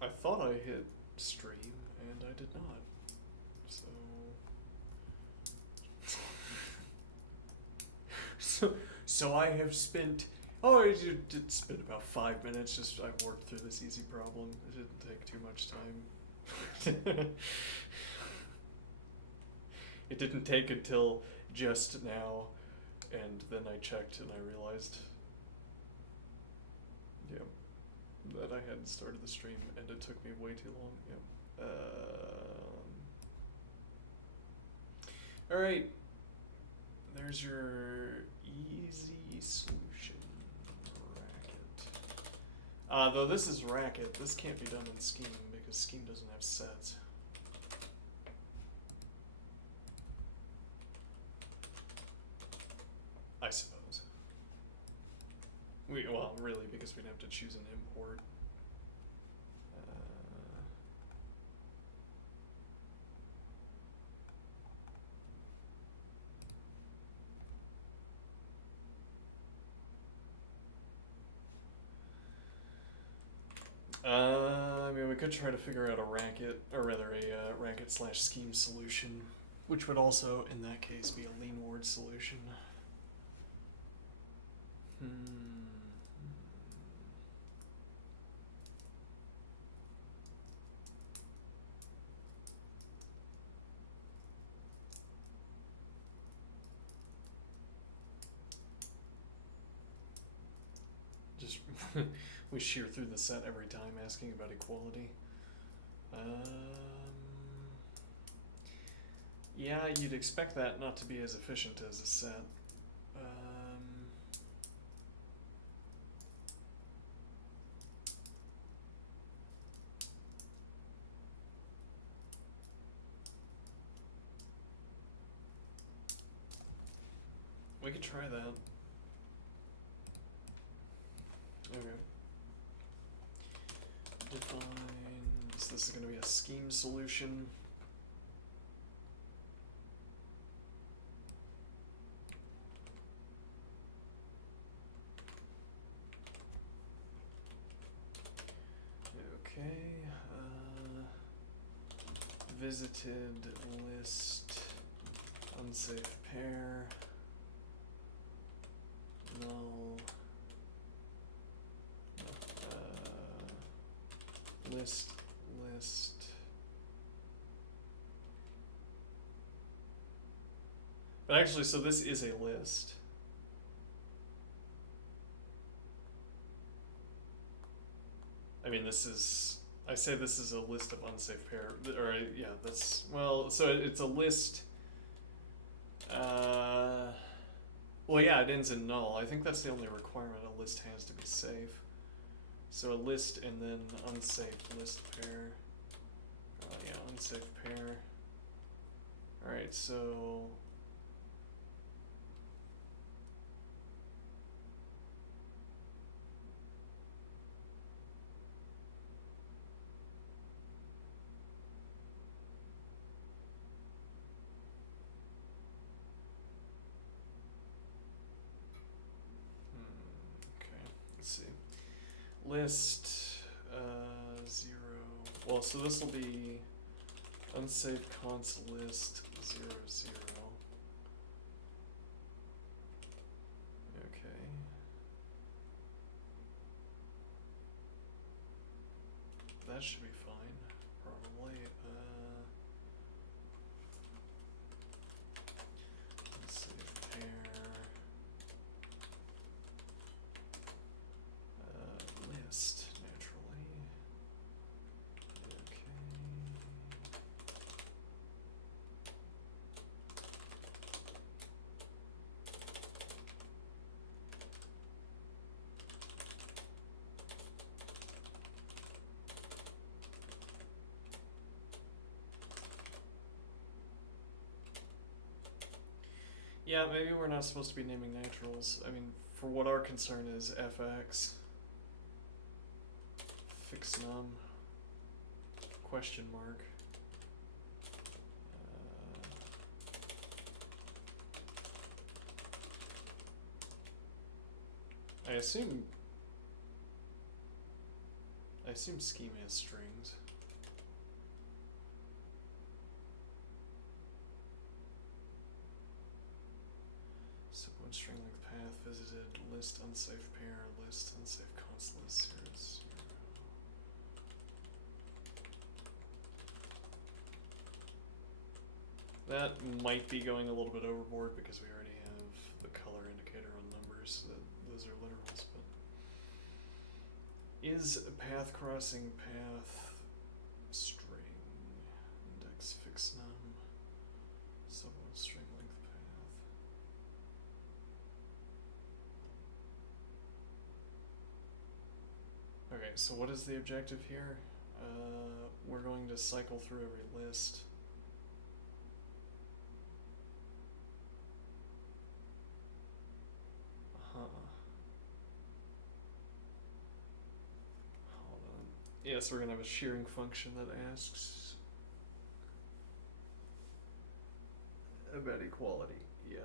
I thought I hit stream, and I did not. So... so I have spent... Oh, I did spend about 5 minutes, just I worked through this easy problem. It didn't take too much time. It didn't take until just now, and then I checked and I realized... Yeah, that I hadn't started the stream, and it took me way too long. Yeah. Alright. There's your easy solution. Racket. Though this is Racket, this can't be done in Scheme, because Scheme doesn't have sets. I suppose. Well, really, because we'd have to choose an import. I mean, we could try to figure out a Racket, or rather a Racket/Scheme solution, which would also, in that case, be a lean ward solution. Just we shear through the set every time asking about equality. Yeah, you'd expect that not to be as efficient as a set. We could try that. Okay. Defines, this is going to be a Scheme solution. Okay. Visited list, unsafe pair, null, list. But actually, so this is a list. I mean, this is, I say this is a list of unsafe pair, or yeah, that's, well, so it's a list. Well, yeah, it ends in null. I think that's the only requirement a list has to be safe. So a list and then unsafe list pair. Yeah, unsafe pair. Alright, so... Okay, let's see. List 0. Well, so this will be unsafe const list 0, 0. Okay. That should be fine, probably. Unsafe pair. List, naturally. Okay. Yeah, maybe we're not supposed to be naming naturals. I mean, for what our concern is fx, fix num, question mark. I assume I assume scheme has strings. So one string length path visited, list unsafe pair, list unsafe constant 0, 0. That might be going a little bit overboard because we already have the color indicator on numbers, so that those are literals, but is path crossing path string index fixed num sub string length path. Okay, so what is the objective here? We're going to cycle through every list. Hold on. Yes, we're gonna have a shearing function that asks about equality. Yeah.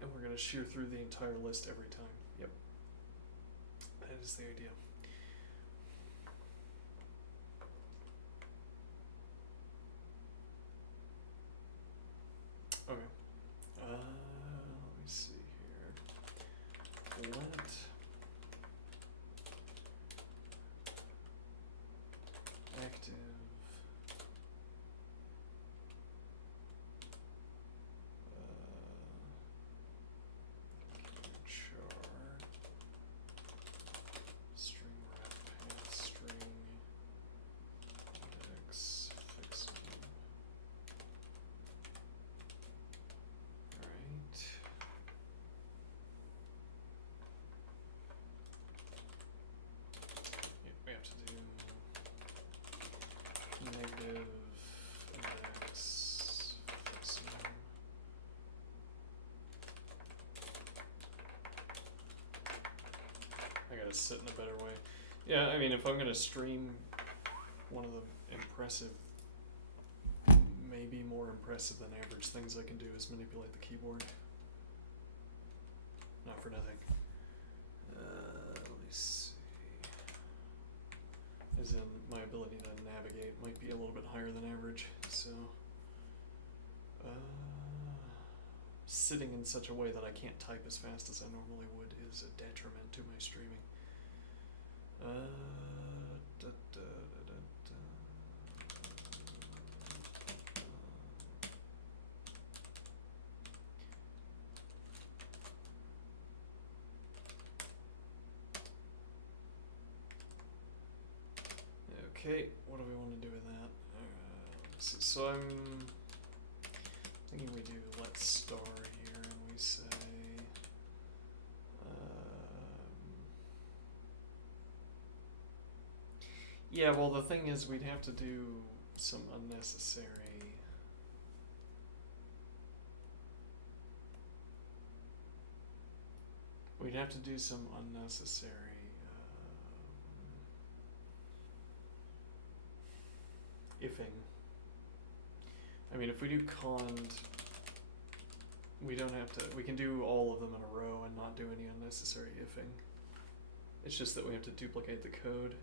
And we're gonna shear through the entire list every time. Yep. That is the idea. Okay. Let me see here. Let active char string ref path string index fixed num. Alright. Yeah, we have to do negative index fixed num. I gotta sit in a better way. Yeah, I mean, if I'm gonna stream, one of the impressive, maybe more impressive than average things I can do is manipulate the keyboard. Not for nothing. Let me see. As in, my ability to navigate might be a little bit higher than average, so sitting in such a way that I can't type as fast as I normally would is a detriment to my streaming. Okay, what do we want to do with that? Let's see. So I'm thinking we do let star here, and we say yeah, well the thing is we'd have to do some unnecessary ifing. I mean, if we do cond, we don't have to, we can do all of them in a row and not do any unnecessary ifing. It's just that we have to duplicate the code.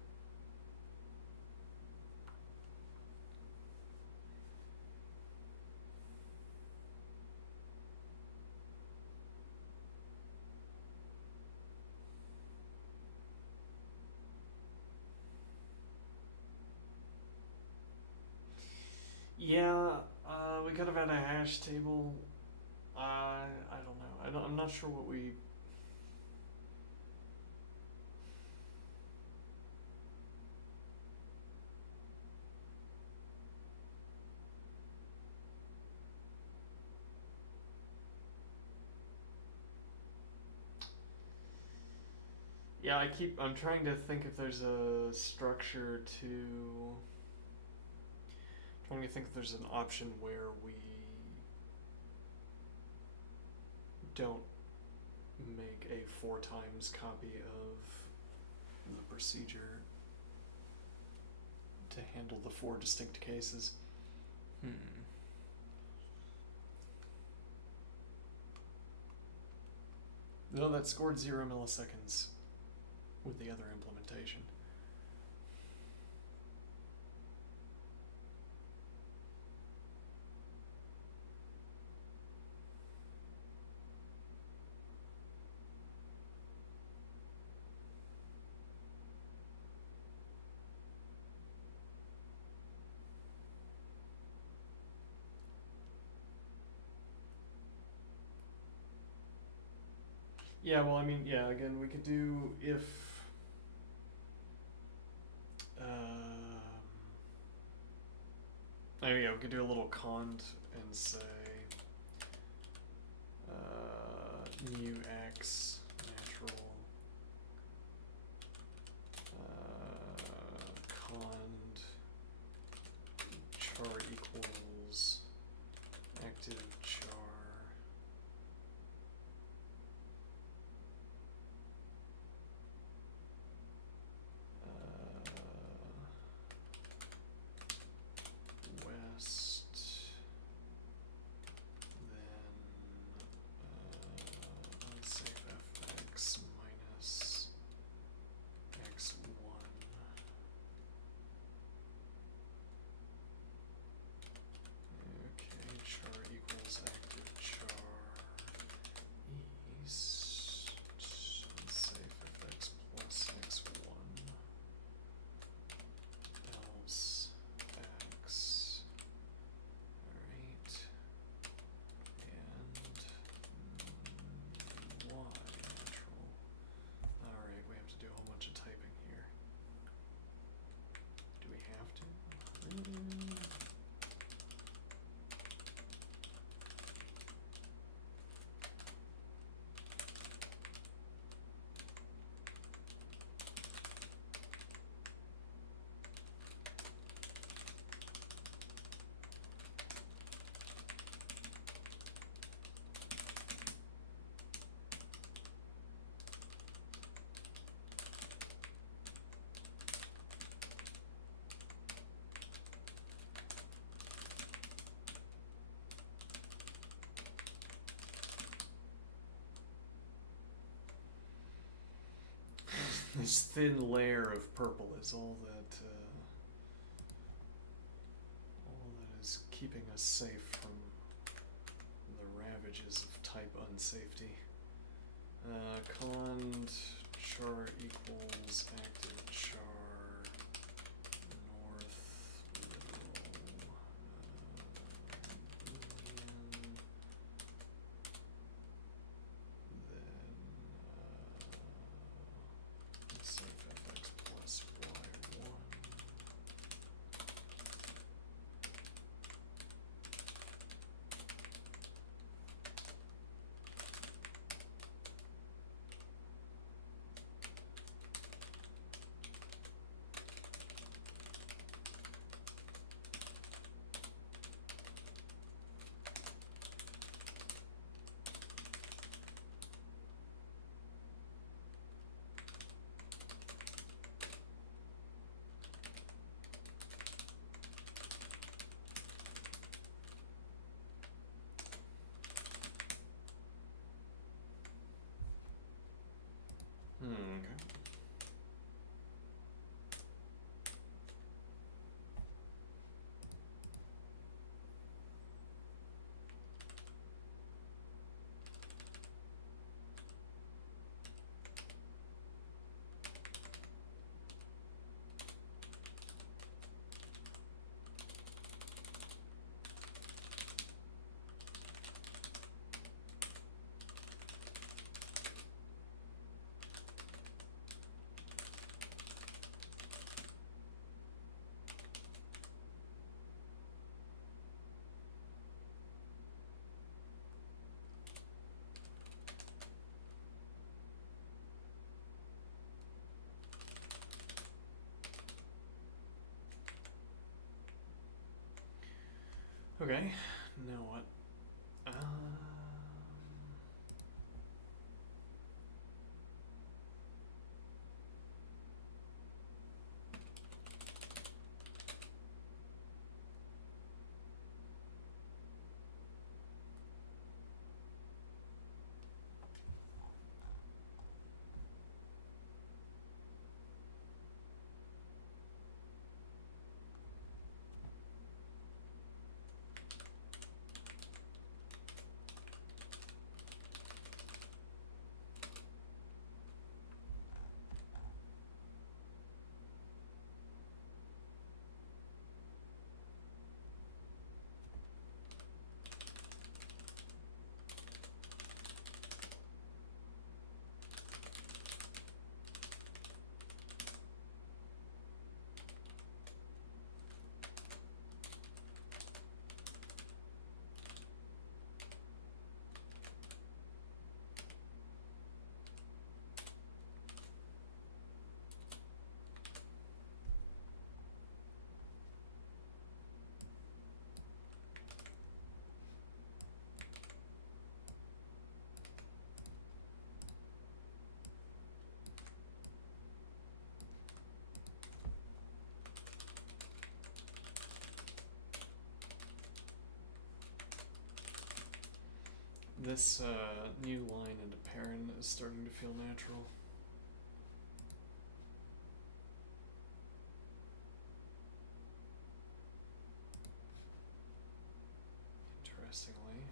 Yeah, we could have had a hash table. I don't know. I'm not sure what we. Yeah, I'm trying to think if there's a structure to. Trying to think if there's an option where we don't make a 4 times copy of the procedure to handle the 4 distinct cases. No, that scored 0 milliseconds with the other implementation. Yeah, well, I mean, yeah, again, we could do if. Oh, yeah, we could do a little cond and say mu x natural cond char equals active char. West, then unsafe fx minus x1. Okay, char equals active char east unsafe fx plus x1 else x. Alright. And y natural. Alright, we have to do a whole bunch of typing here. Do we have to? This thin layer of purple is all that is keeping us safe from the ravages of type unsafety. Cond char equals active char north literal boolean, then safe fx plus y1. Okay. Okay, now what? This new line into parent is starting to feel natural. Interestingly.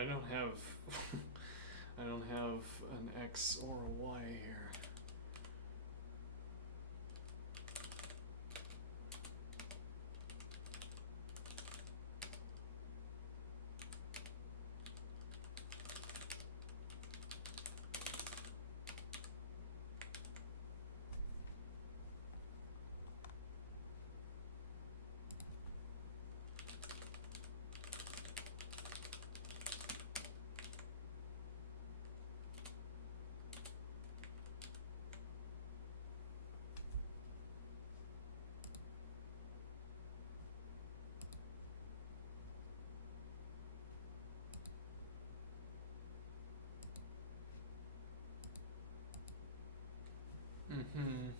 I don't have I don't have an X or a Y here. Mm-hmm.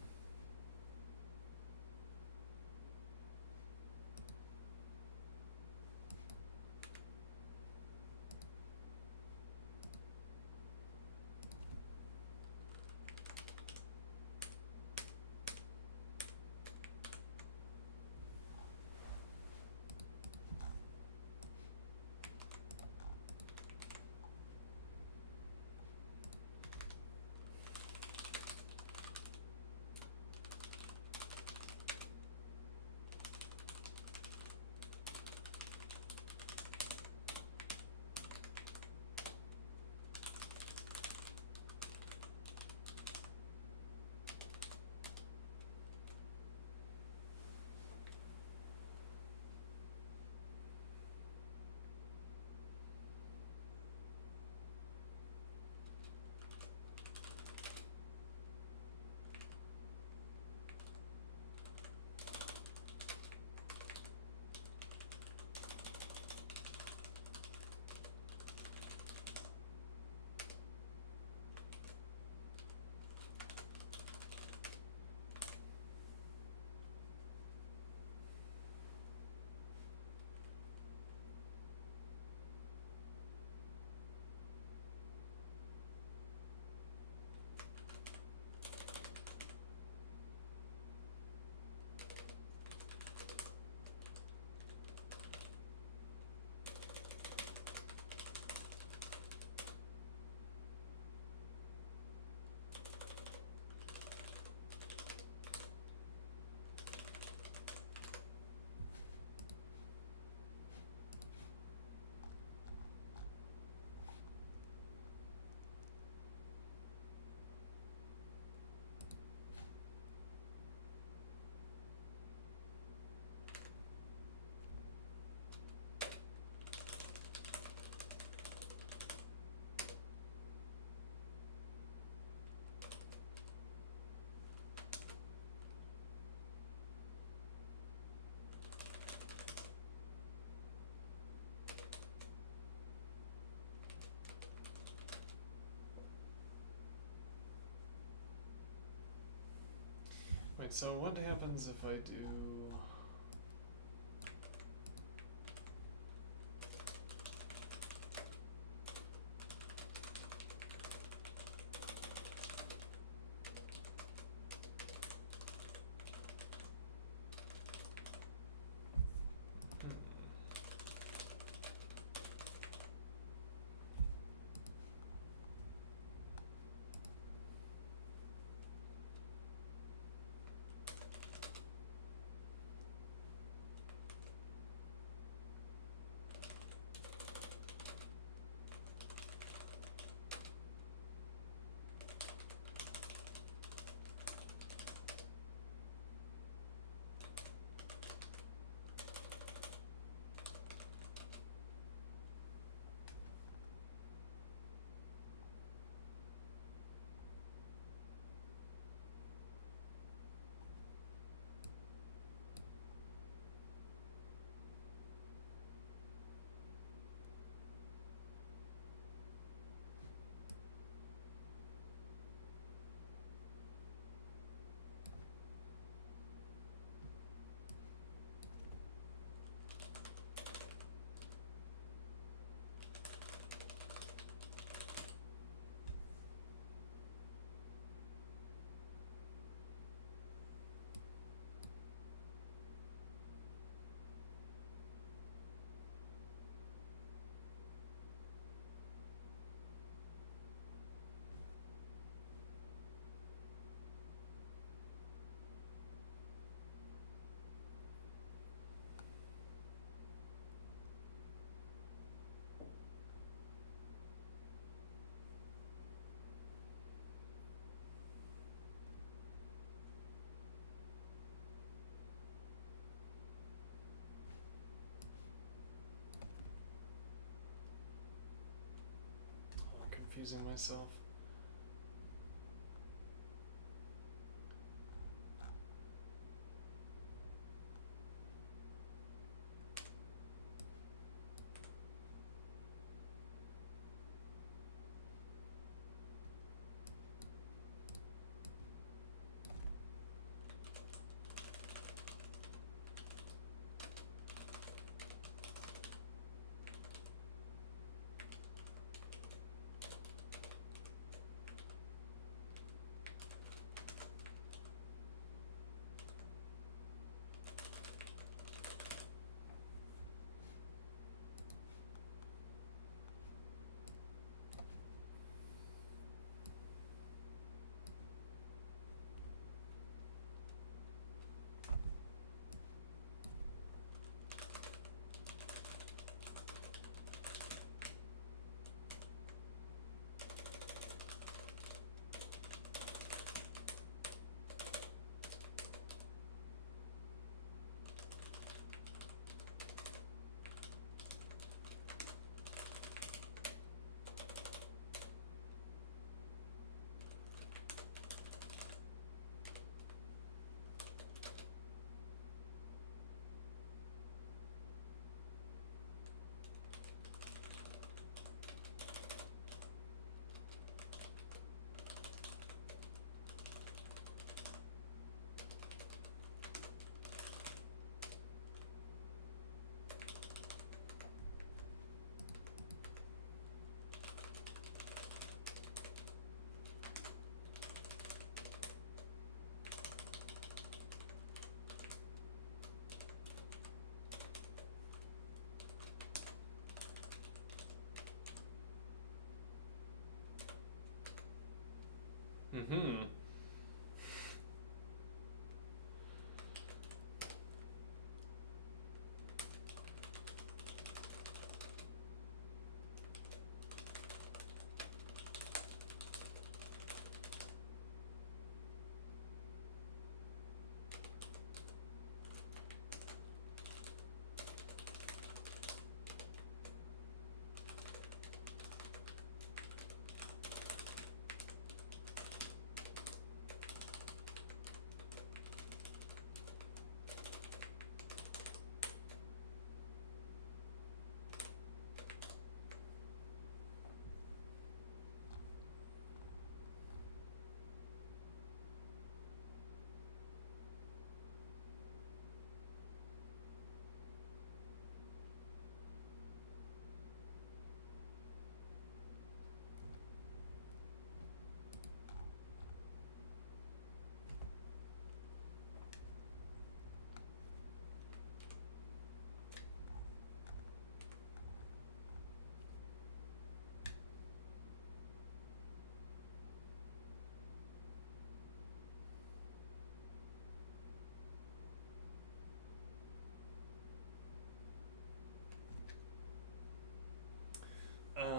Wait, so what happens if I do... Hmm. confusing myself. Mm-hmm.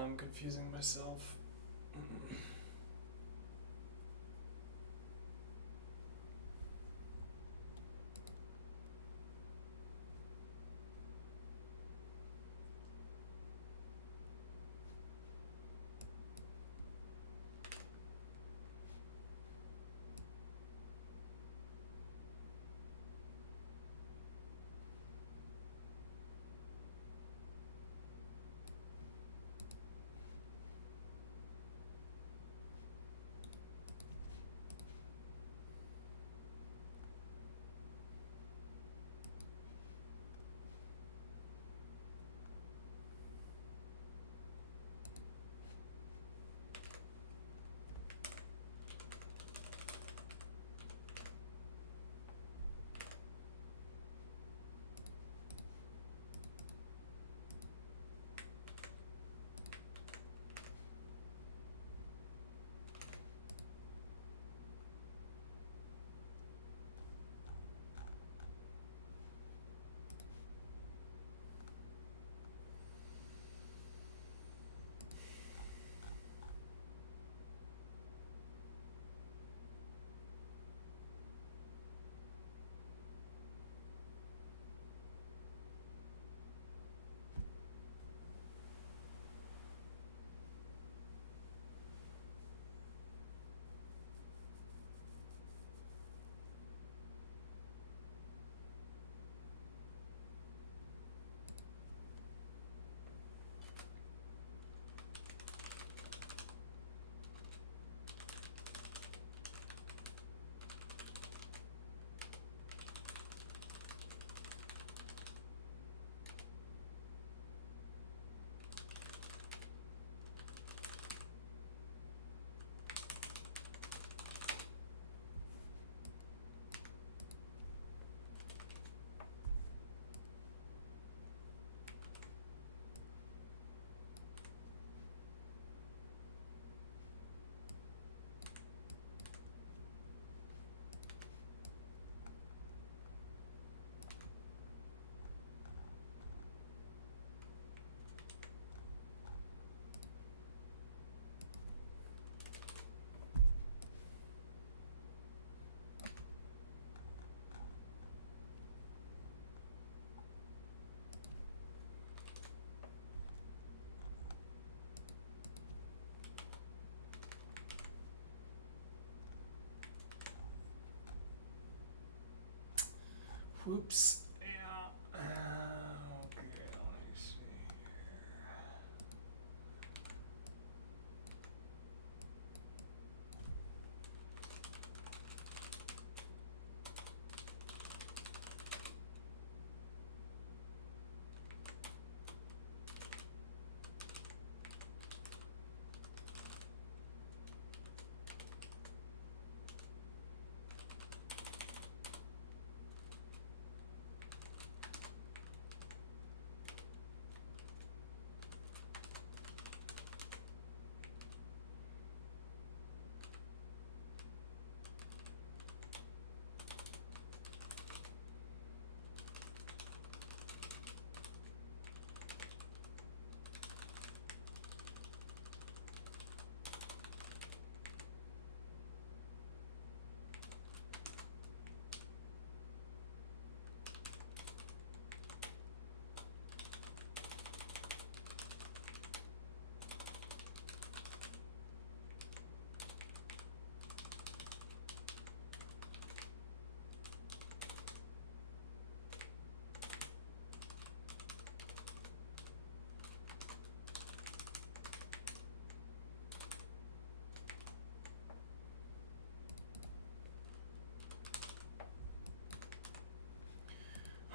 I'm confusing myself. Whoops. Yeah. Okay, let me see here.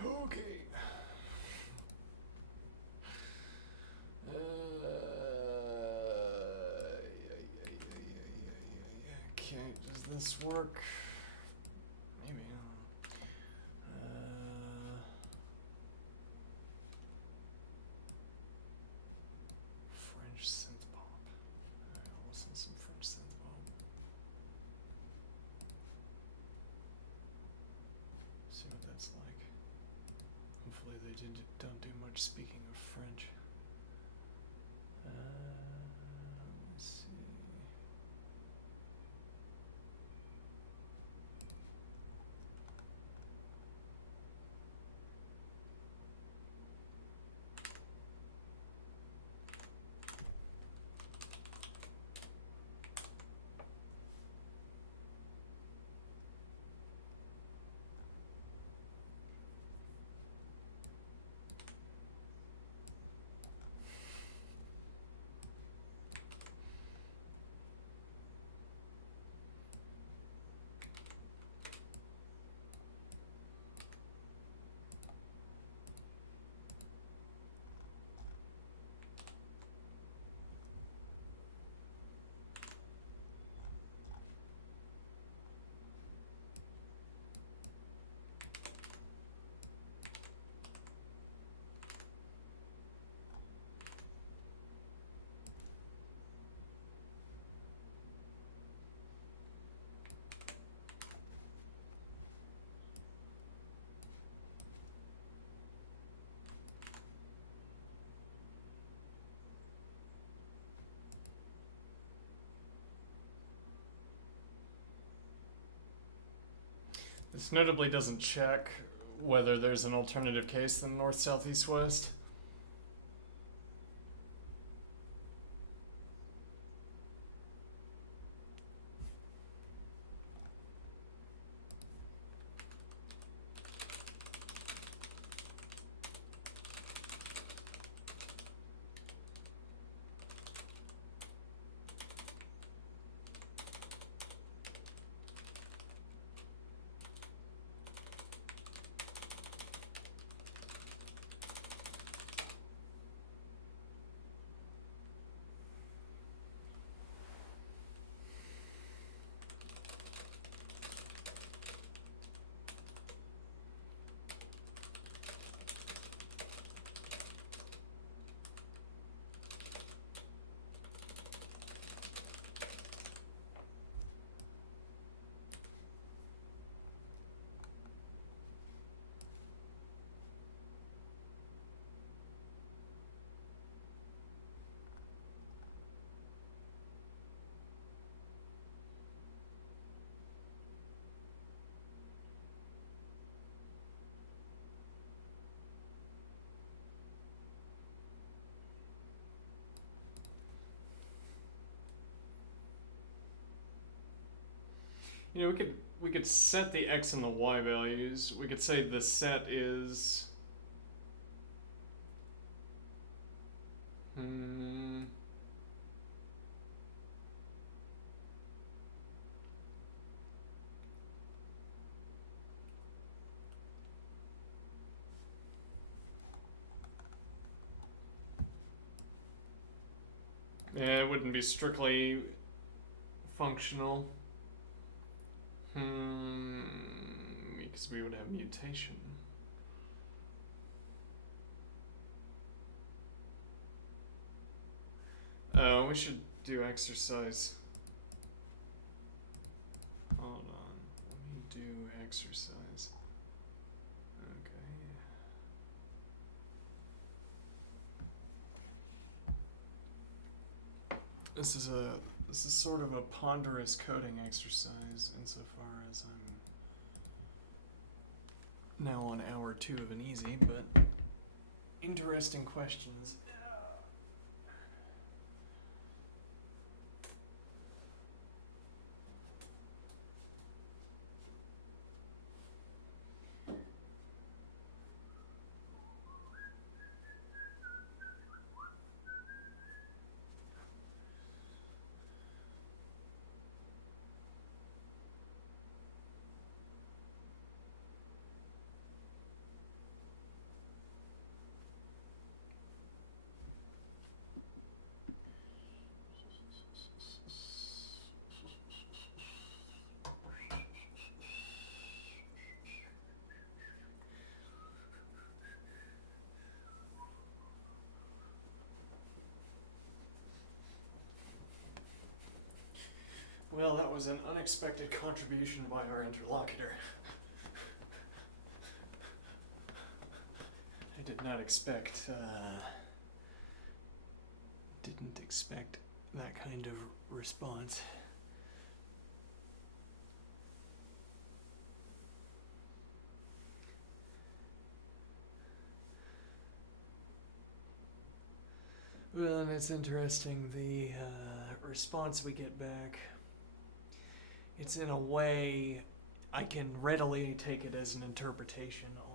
Okay. Okay, does this work? Maybe. French synth pop. Alright, I'll listen to some French synth pop. See what that's like. Hopefully they don't do much speaking of French. Let's see. This notably doesn't check whether there's an alternative case than north, south, east, west. You know, we could set the x and the y values. We could say the set is yeah, it wouldn't be strictly functional. Because we would have mutation. We should do exercise. Hold on. Let me do exercise. Okay. This is sort of a ponderous coding exercise insofar as I'm now on hour 2 of an easy, but interesting questions. Well, that was an unexpected contribution by our interlocutor. I did not expect, didn't expect that kind of response. Well, and it's interesting, the response we get back, it's in a way I can readily take it as an interpretation on...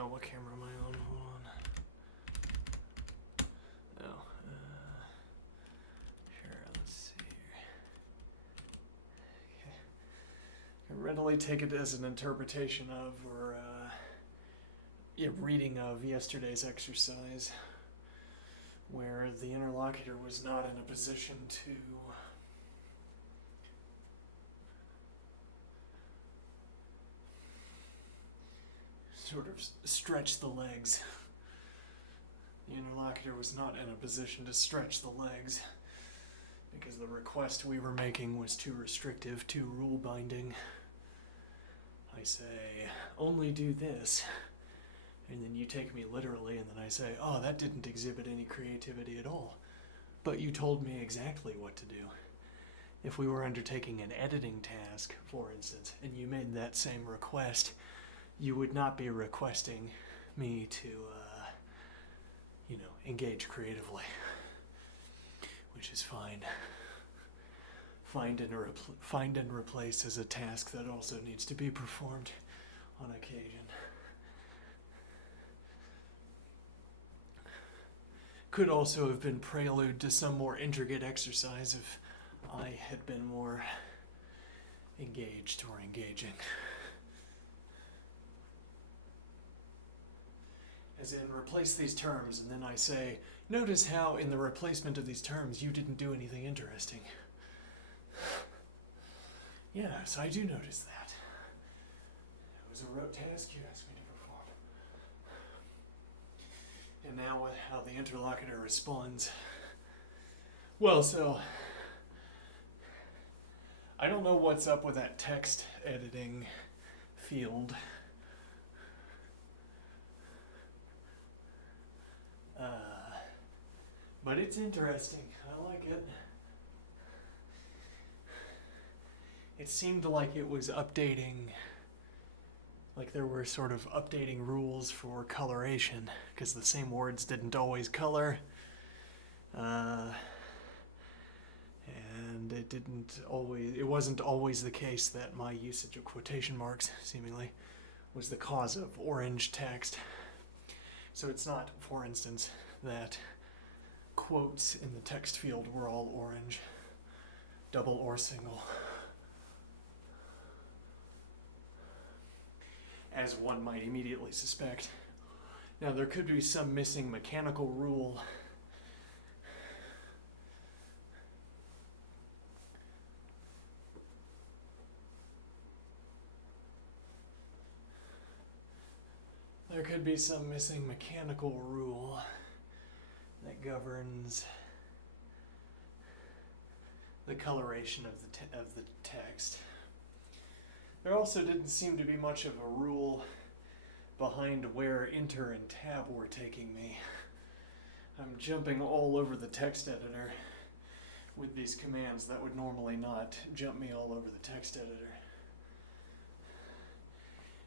Oh, what camera am I on? Hold on. Oh, sure, let's see here. Okay. I can readily take it as an interpretation of, or reading of yesterday's exercise, where the interlocutor was not in a position to sort of stretch the legs. The interlocutor was not in a position to stretch the legs because the request we were making was too restrictive, too rule binding. I say, only do this. And then you take me literally, and then I say, oh, that didn't exhibit any creativity at all. But you told me exactly what to do. If we were undertaking an editing task, for instance, and you made that same request, you would not be requesting me to, engage creatively, which is fine. Find and replace is a task that also needs to be performed on occasion. Could also have been prelude to some more intricate exercise if I had been more engaged or engaging. As in, replace these terms, and then I say, notice how in the replacement of these terms you didn't do anything interesting. Yes, I do notice that. It was a rote task you asked me to perform. And now how the interlocutor responds. Well, so I don't know what's up with that text editing field. But it's interesting. I like it. It seemed like it was updating, like there were sort of updating rules for coloration, because the same words didn't always color. And and it wasn't always the case that my usage of quotation marks, seemingly, was the cause of orange text. So it's not, for instance, that quotes in the text field were all orange, double or single, as one might immediately suspect. Now, there could be some missing mechanical rule. There could be some missing mechanical rule that governs the coloration of the text. There also didn't seem to be much of a rule behind where enter and tab were taking me. I'm jumping all over the text editor with these commands that would normally not jump me all over the text editor.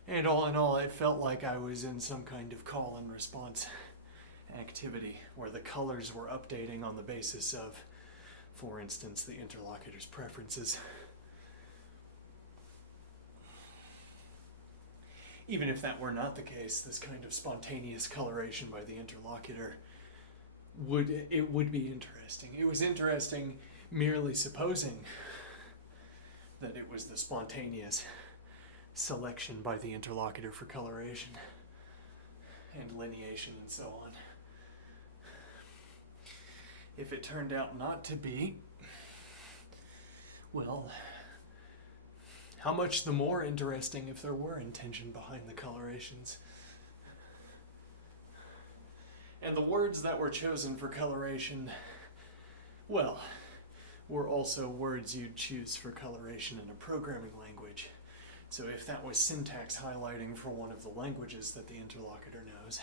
And all in all, it felt like I was in some kind of call and response activity where the colors were updating on the basis of, for instance, the interlocutor's preferences. Even if that were not the case, this kind of spontaneous coloration by the interlocutor would be interesting. It was interesting merely supposing that it was the spontaneous selection by the interlocutor for coloration and lineation and so on. If it turned out not to be, well, how much the more interesting if there were intention behind the colorations. And the words that were chosen for coloration, well, were also words you'd choose for coloration in a programming language. So if that was syntax highlighting for one of the languages that the interlocutor knows,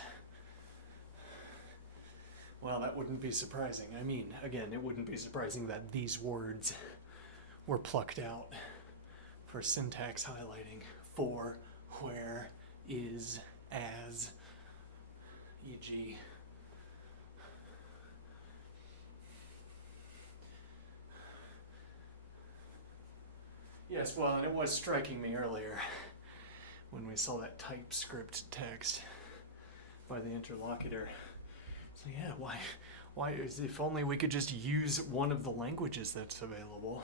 well, that wouldn't be surprising. I mean, again, it wouldn't be surprising that these words were plucked out for syntax highlighting: for, where, is, as, e.g. Yes, well, and it was striking me earlier when we saw that TypeScript text by the interlocutor. So yeah, if only we could just use one of the languages that's available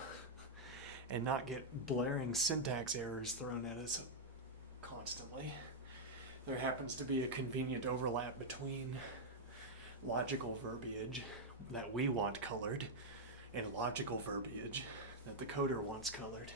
and not get blaring syntax errors thrown at us constantly. There happens to be a convenient overlap between logical verbiage that we want colored and logical verbiage that the coder wants colored.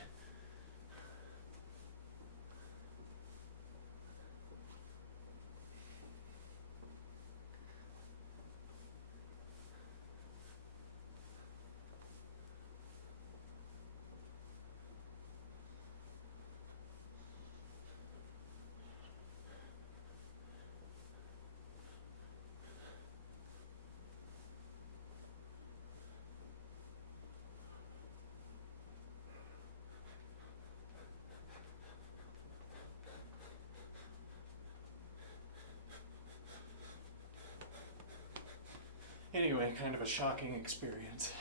Anyway, kind of a shocking experience,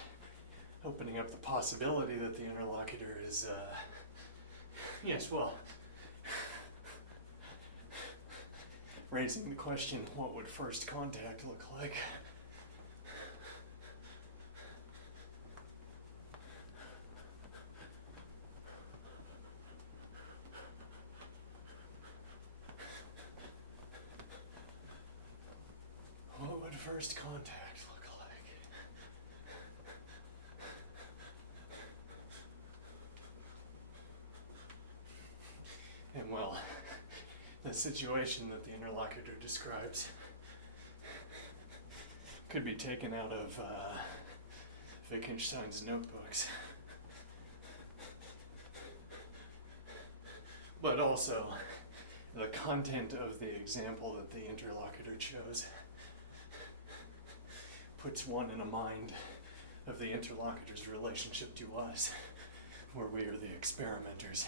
opening up the possibility that the interlocutor is, yes, well, raising the question, what would first contact look like? What would first contact look like? And well, the situation that the interlocutor describes could be taken out of Wittgenstein's notebooks. But also, the content of the example that the interlocutor chose puts one in a mind of the interlocutor's relationship to us, where we are the experimenters,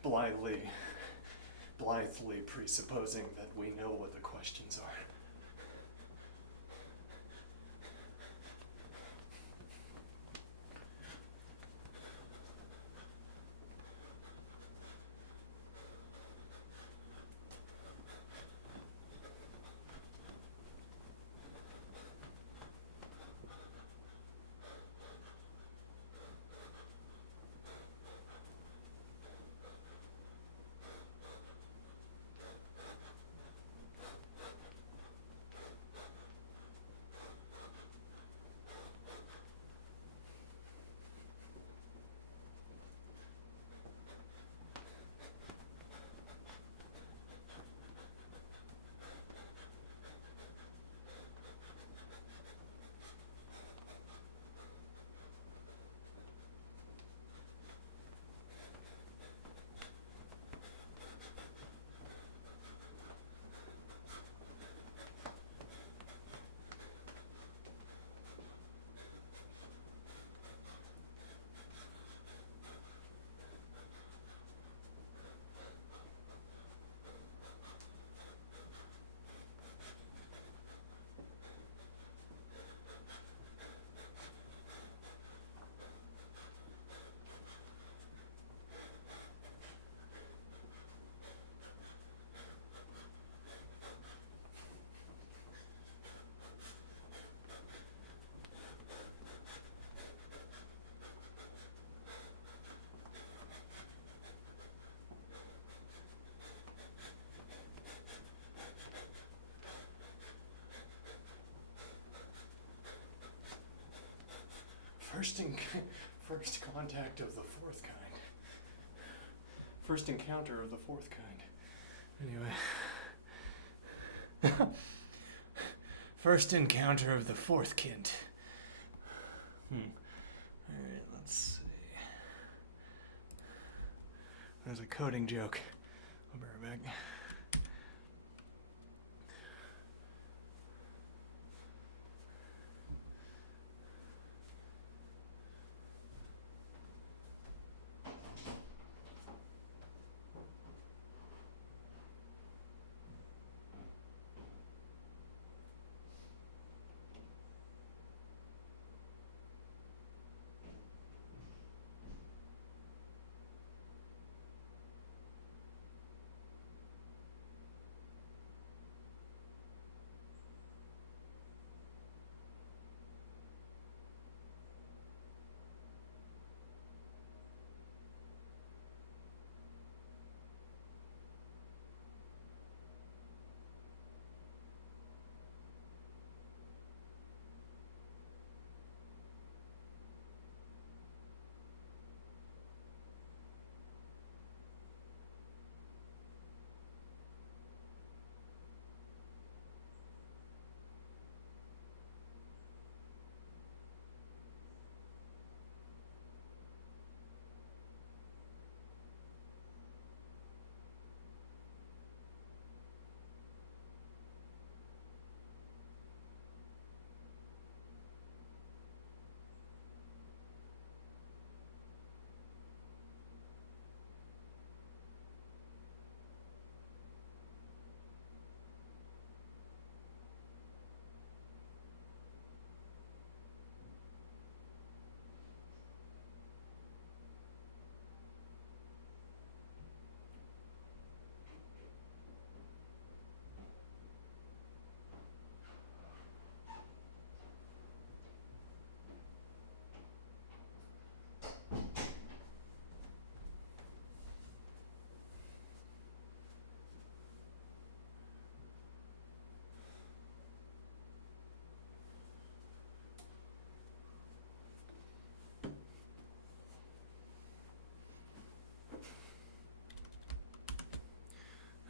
blithely presupposing that we know what the questions are. First contact of the fourth kind. First encounter of the fourth kind. Anyway. First encounter of the fourth kind. Alright, let's see. There's a coding joke. I'll be right back.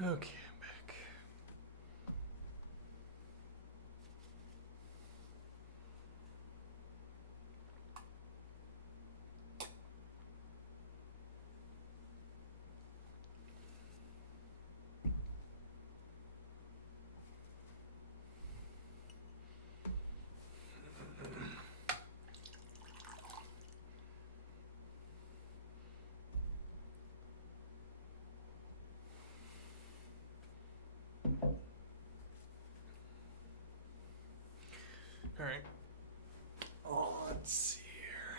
Okay, I'm back. All right. Oh, let's see here.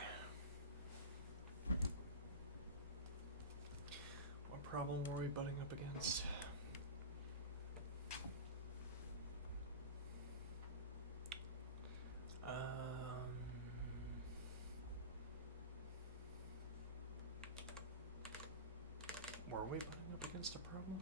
What problem were we butting up against? Were we butting up against a problem?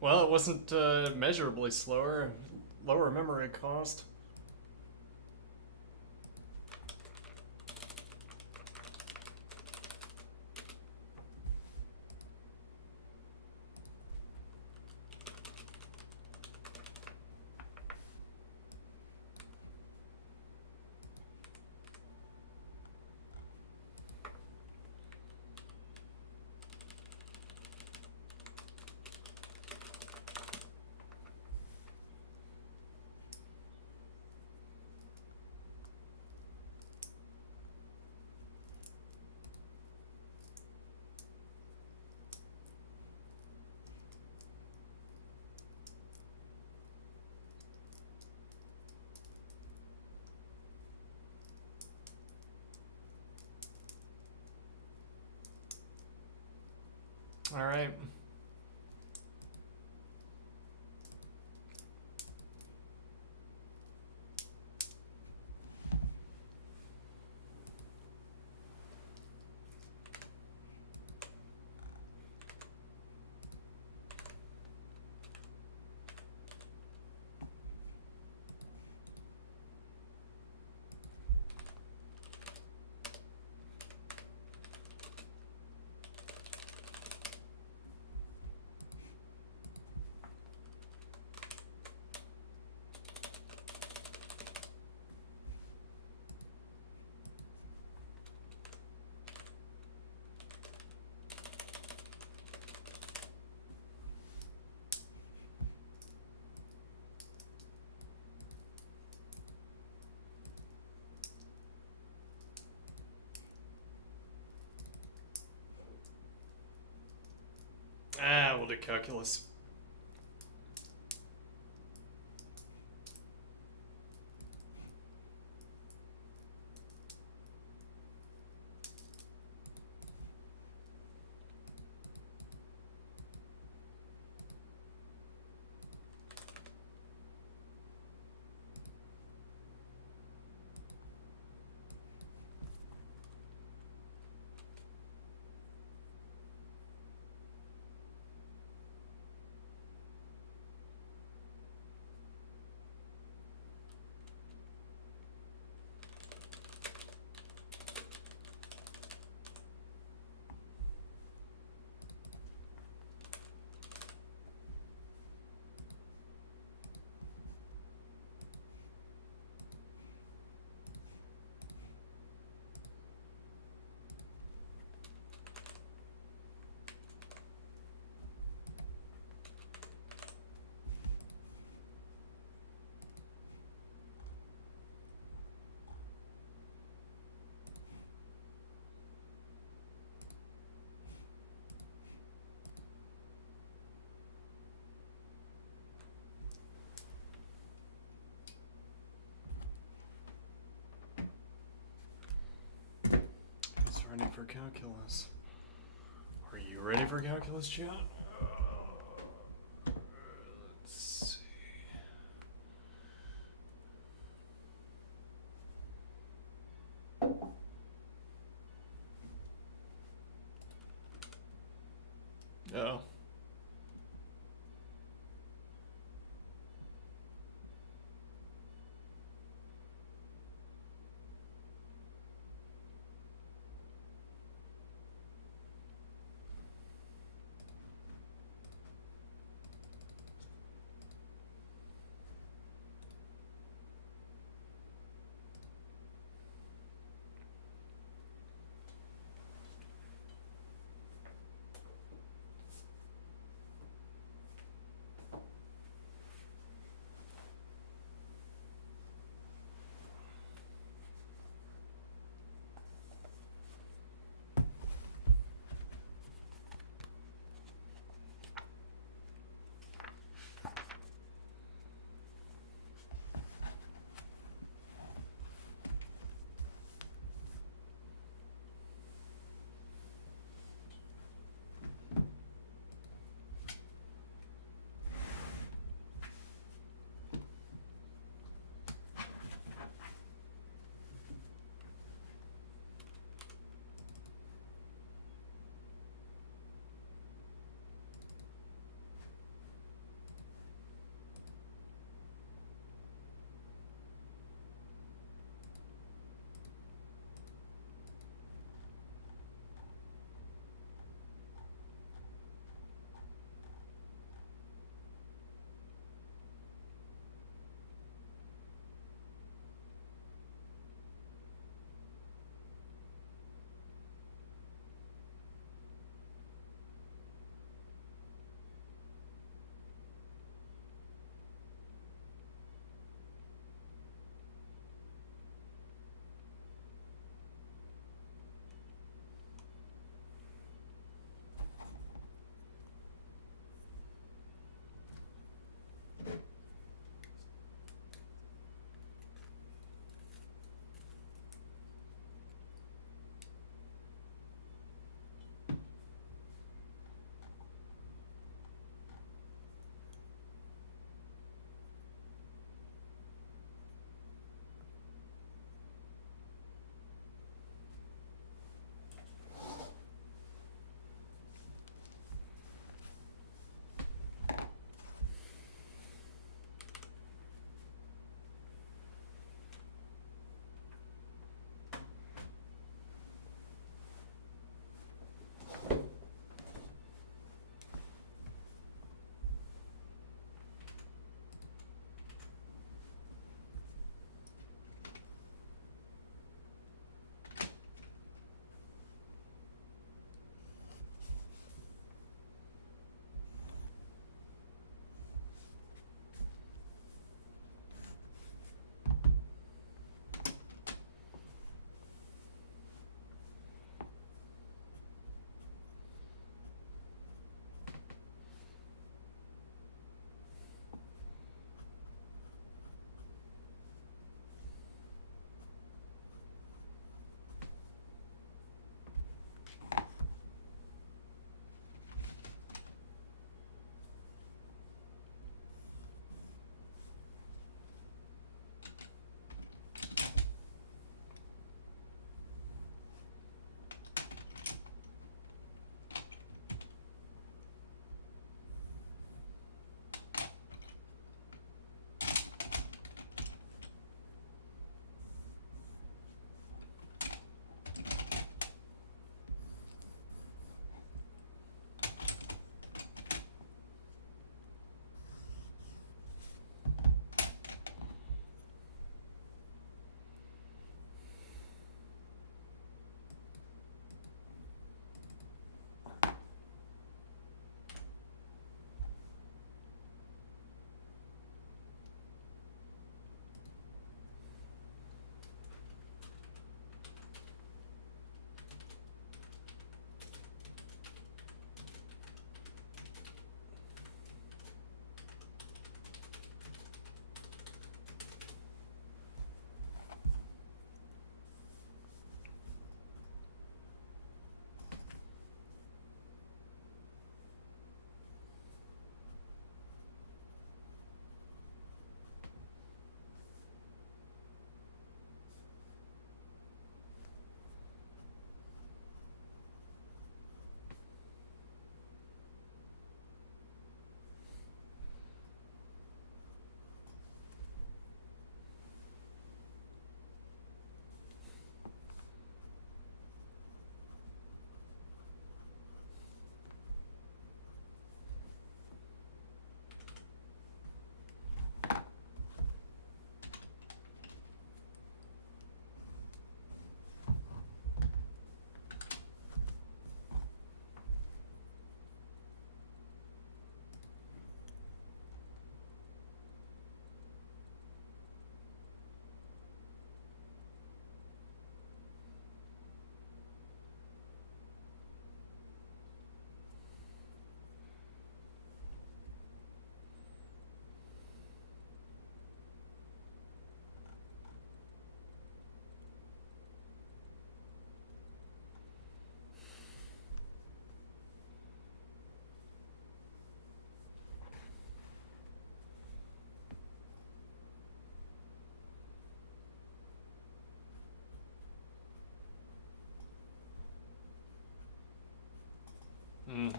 Well, it wasn't measurably slower. Lower memory cost. All right. We'll do calculus. Who's ready for calculus? Are you ready for calculus, chat? Let's see. Oh.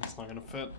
It's not gonna fit.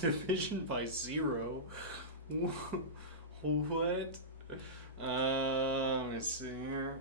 Division by 0? What? Let me see here.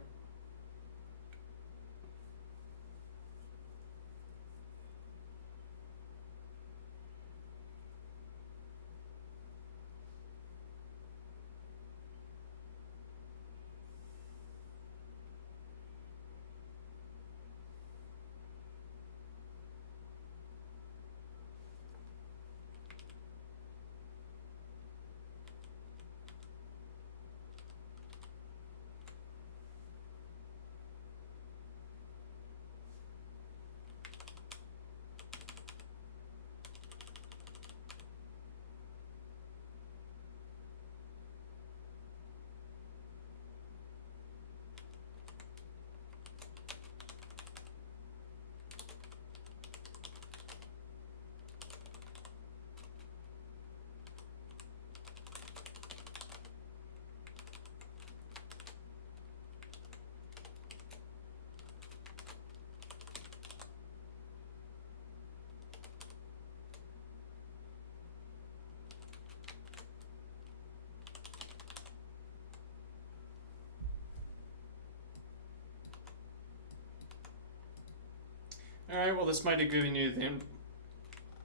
Alright, well, this might have given you the.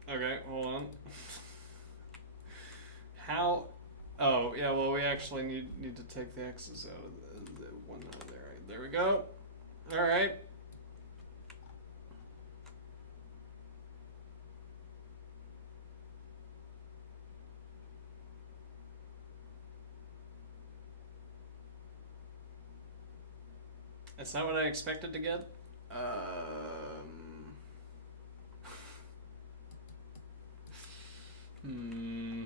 Okay, hold on. How? Oh, yeah, well, we actually need to take the x's out of the one over there. Right, there we go. Alright. That's not what I expected to get. Hmm.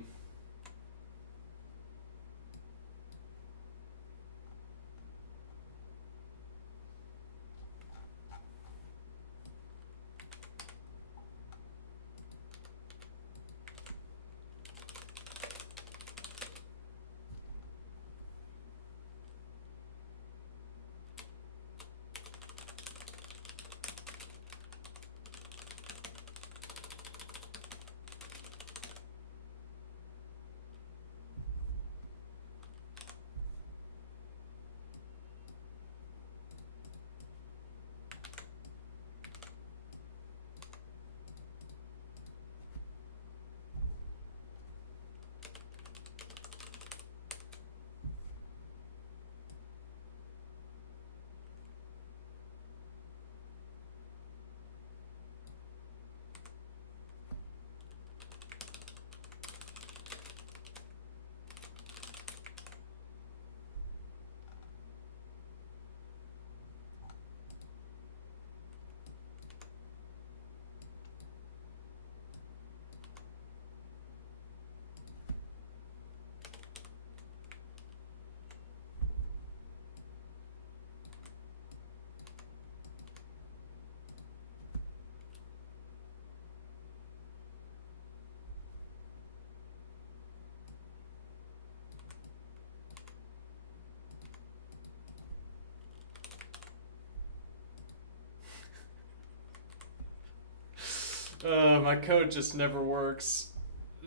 My code just never works.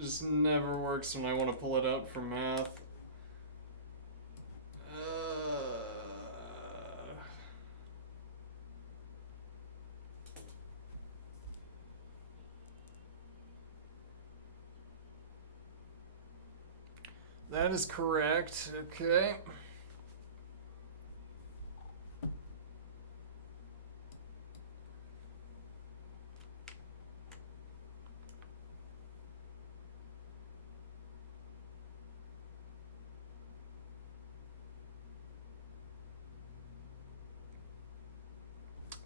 Just never works when I want to pull it up for math. That is correct. Okay.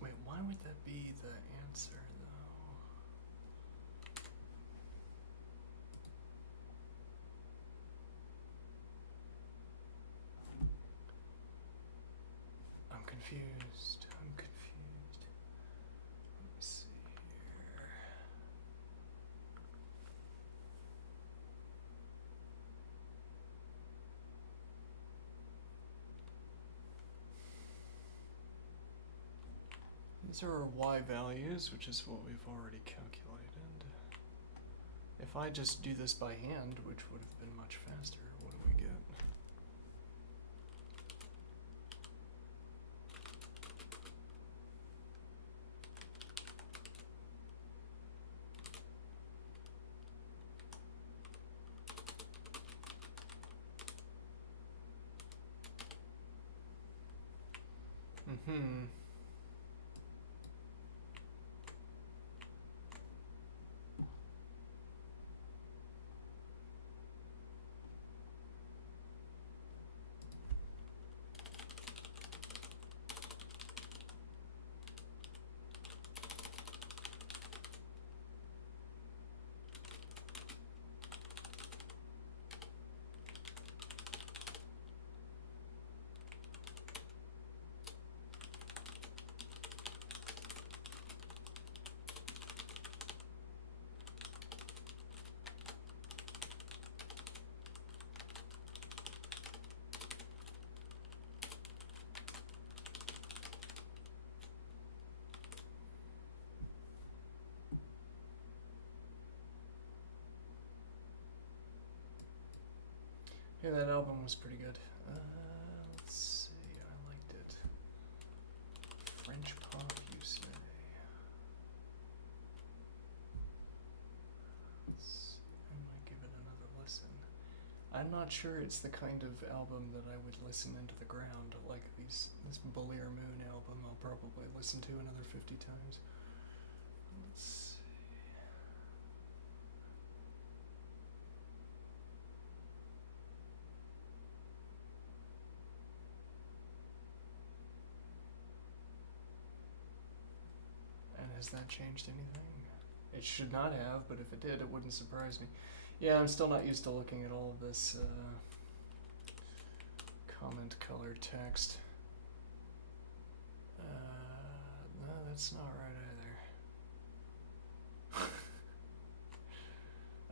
Wait, why would that be the answer, though? I'm confused. I'm confused. Let me see here. These are our y values, which is what we've already calculated. If I just do this by hand, which would have been much faster, what do we get? Mm-hmm. Yeah, that album was pretty good. Let's see, I liked it. French pop, you say? I might give it another listen. I'm not sure it's the kind of album that I would listen into the ground, like this Bullier Moon album I'll probably listen to another 50 times. Let's see. And has that changed anything? It should not have, but if it did, it wouldn't surprise me. Yeah, I'm still not used to looking at all of this comment color text. No, that's not right either.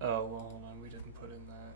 Oh, well, hold on, we didn't put in that.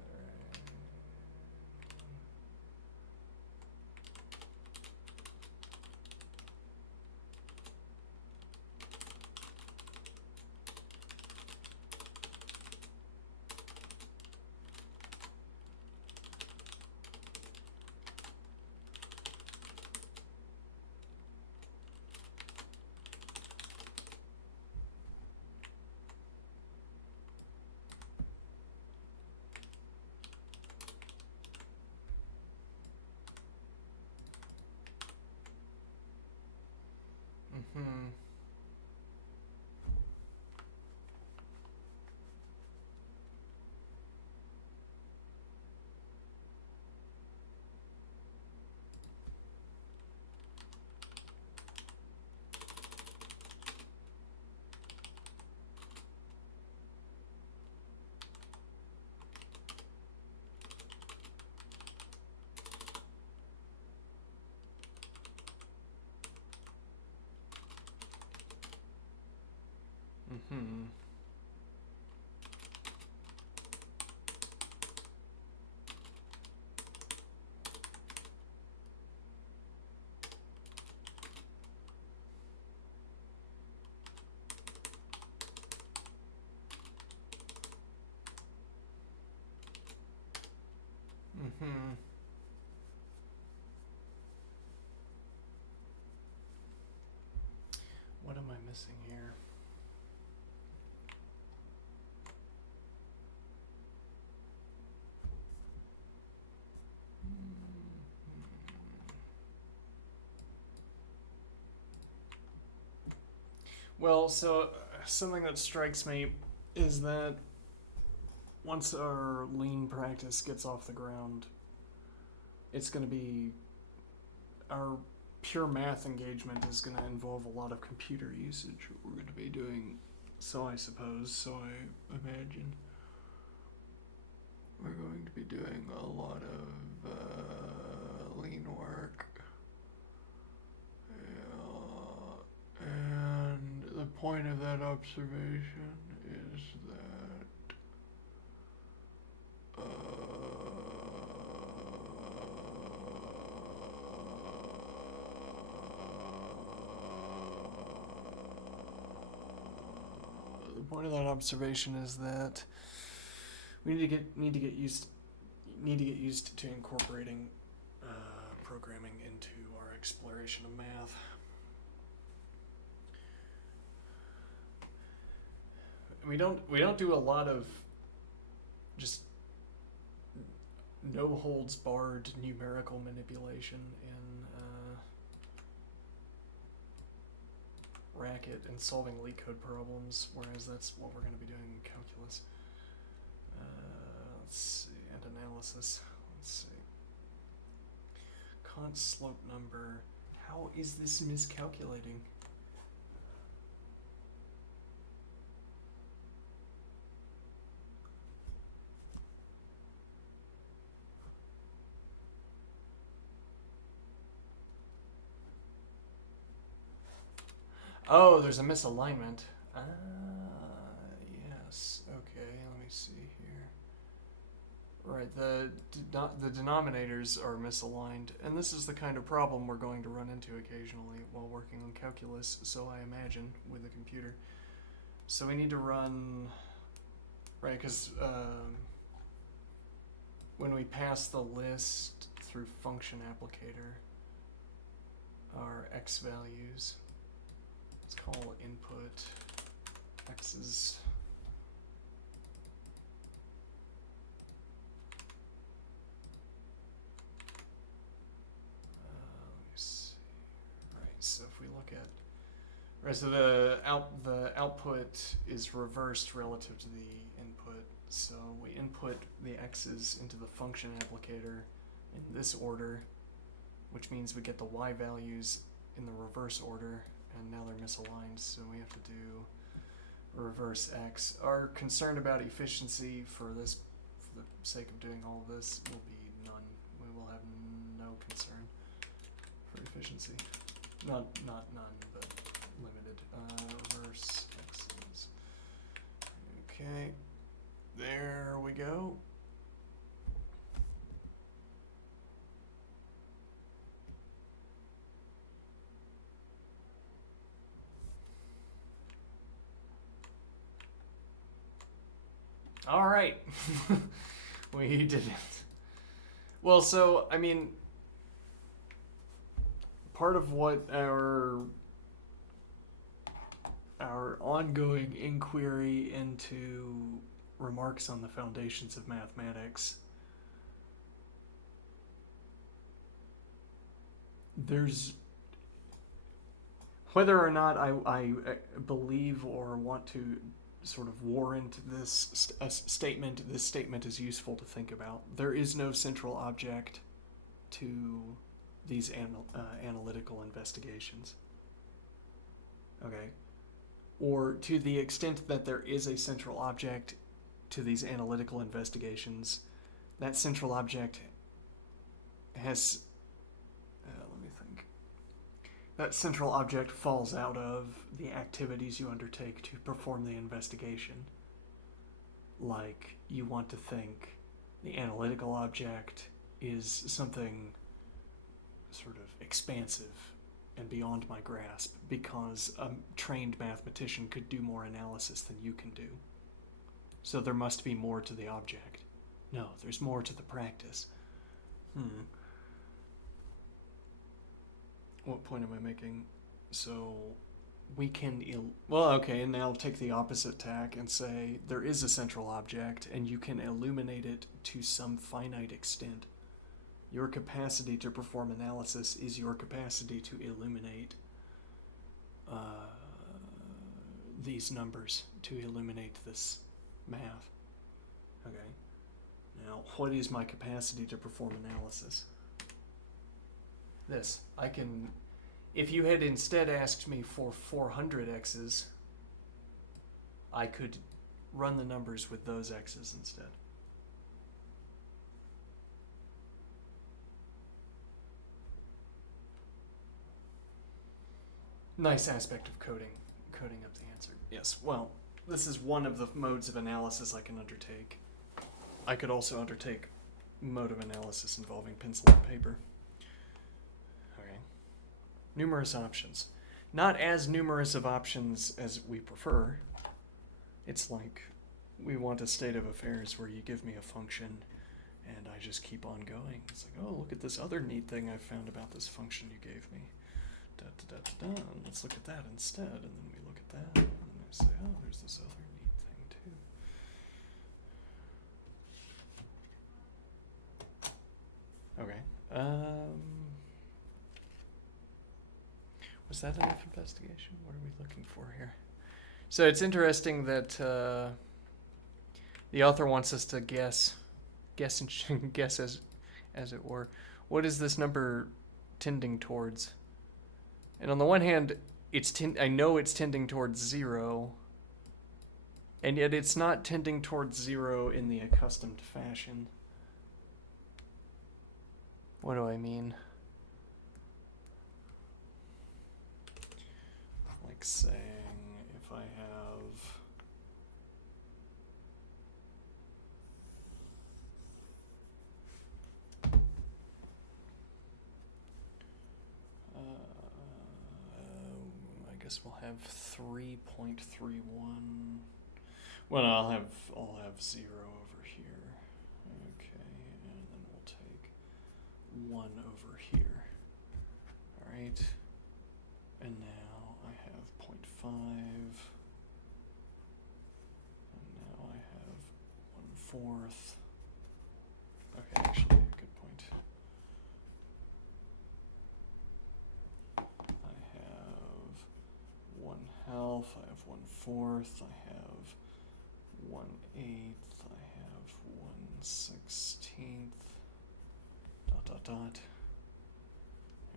Mm-hmm. Mm-hmm. Mm-hmm. What am I missing here? Well, so something that strikes me is that once our lean practice gets off the ground, it's going to be our pure math engagement is going to involve a lot of computer usage. We're going to be doing, so I suppose, so I imagine. We're going to be doing a lot of lean work. And the point of that observation is that the point of that observation is that We need to get used to incorporating programming into our exploration of math. We don't do a lot of just no holds barred numerical manipulation in Racket and solving LeetCode problems, whereas that's what we're going to be doing in calculus. Let's see, and analysis. Let's see. Const slope number. How is this miscalculating? Oh, there's a misalignment. Yes. Okay, let me see here. Right, the denominators are misaligned, and this is the kind of problem we're going to run into occasionally while working on calculus, so I imagine, with a computer. So we need to run, right, because when we pass the list through function applicator, our x values, let's call input x's. Let me see. Right, so if we look at, right, so the output is reversed relative to the input. So we input the x's into the function applicator in this order, which means we get the y values in the reverse order, and now they're misaligned, so we have to do reverse x. Our concern about efficiency for the sake of doing all of this will be none. We will have no concern for efficiency. Not none, but limited. Reverse x's. Okay, there we go. All right. We did it. Well, so, I mean, part of what our ongoing inquiry into remarks on the foundations of mathematics, there's, whether or not I believe or want to sort of warrant this statement, this statement is useful to think about. There is no central object to these analytical investigations. Okay? Or to the extent that there is a central object to these analytical investigations, that central object has, let me think, that central object falls out of the activities you undertake to perform the investigation. Like, you want to think the analytical object is something sort of expansive and beyond my grasp, because a trained mathematician could do more analysis than you can do. So there must be more to the object. No, there's more to the practice. What point am I making? So we can, well, okay, and now I'll take the opposite tack and say there is a central object and you can illuminate it to some finite extent. Your capacity to perform analysis is your capacity to illuminate these numbers, to illuminate this math. Okay. Now, what is my capacity to perform analysis? This. I can, if you had instead asked me for 400 x's, I could run the numbers with those x's instead. Nice aspect of coding up the answer. Yes, well, this is one of the modes of analysis I can undertake. I could also undertake mode of analysis involving pencil and paper. Okay. Numerous options. Not as numerous of options as we prefer. It's like we want a state of affairs where you give me a function and I just keep on going. It's like, oh, look at this other neat thing I found about this function you gave me. Da, da, da, da, da. And let's look at that instead. And then we look at that. And then I say, oh, there's this other neat thing too. Okay. Was that enough investigation? What are we looking for here? So it's interesting that the author wants us to guess as it were. What is this number tending towards? And on the one hand, I know it's tending towards 0, and yet it's not tending towards 0 in the accustomed fashion. What do I mean? Like saying if I have I guess we'll have 3.31. Well, I'll have 0 over here. Okay, and then we'll take 1 over here. All right. And now I have 0.5. And now I have 1/4. Okay, actually, good point. I have 1/2. I have 1/4. I have 1/8. I have 1/16. Dot dot dot.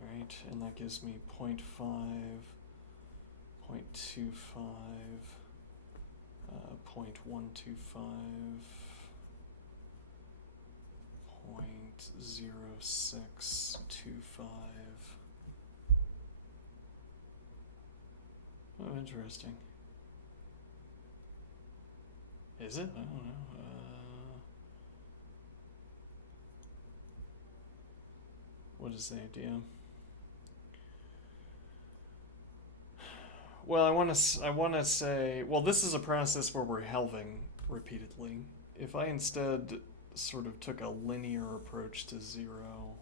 Alright, and that gives me 0.5, 0.25, 0.125, 0.0625. Oh, interesting. Is it? I don't know. What is the idea? Well, I want to say, well, this is a process where we're halving repeatedly. If I instead sort of took a linear approach to 0,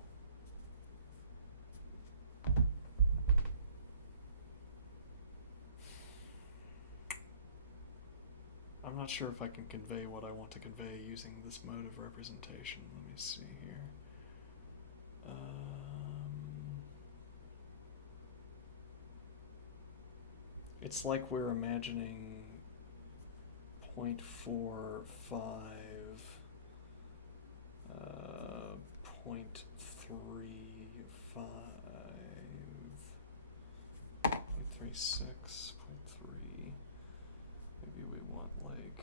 I'm not sure if I can convey what I want to convey using this mode of representation. Let me see here. It's like we're imagining 0.45, 0.35, 0.36, 0.3. Maybe we want like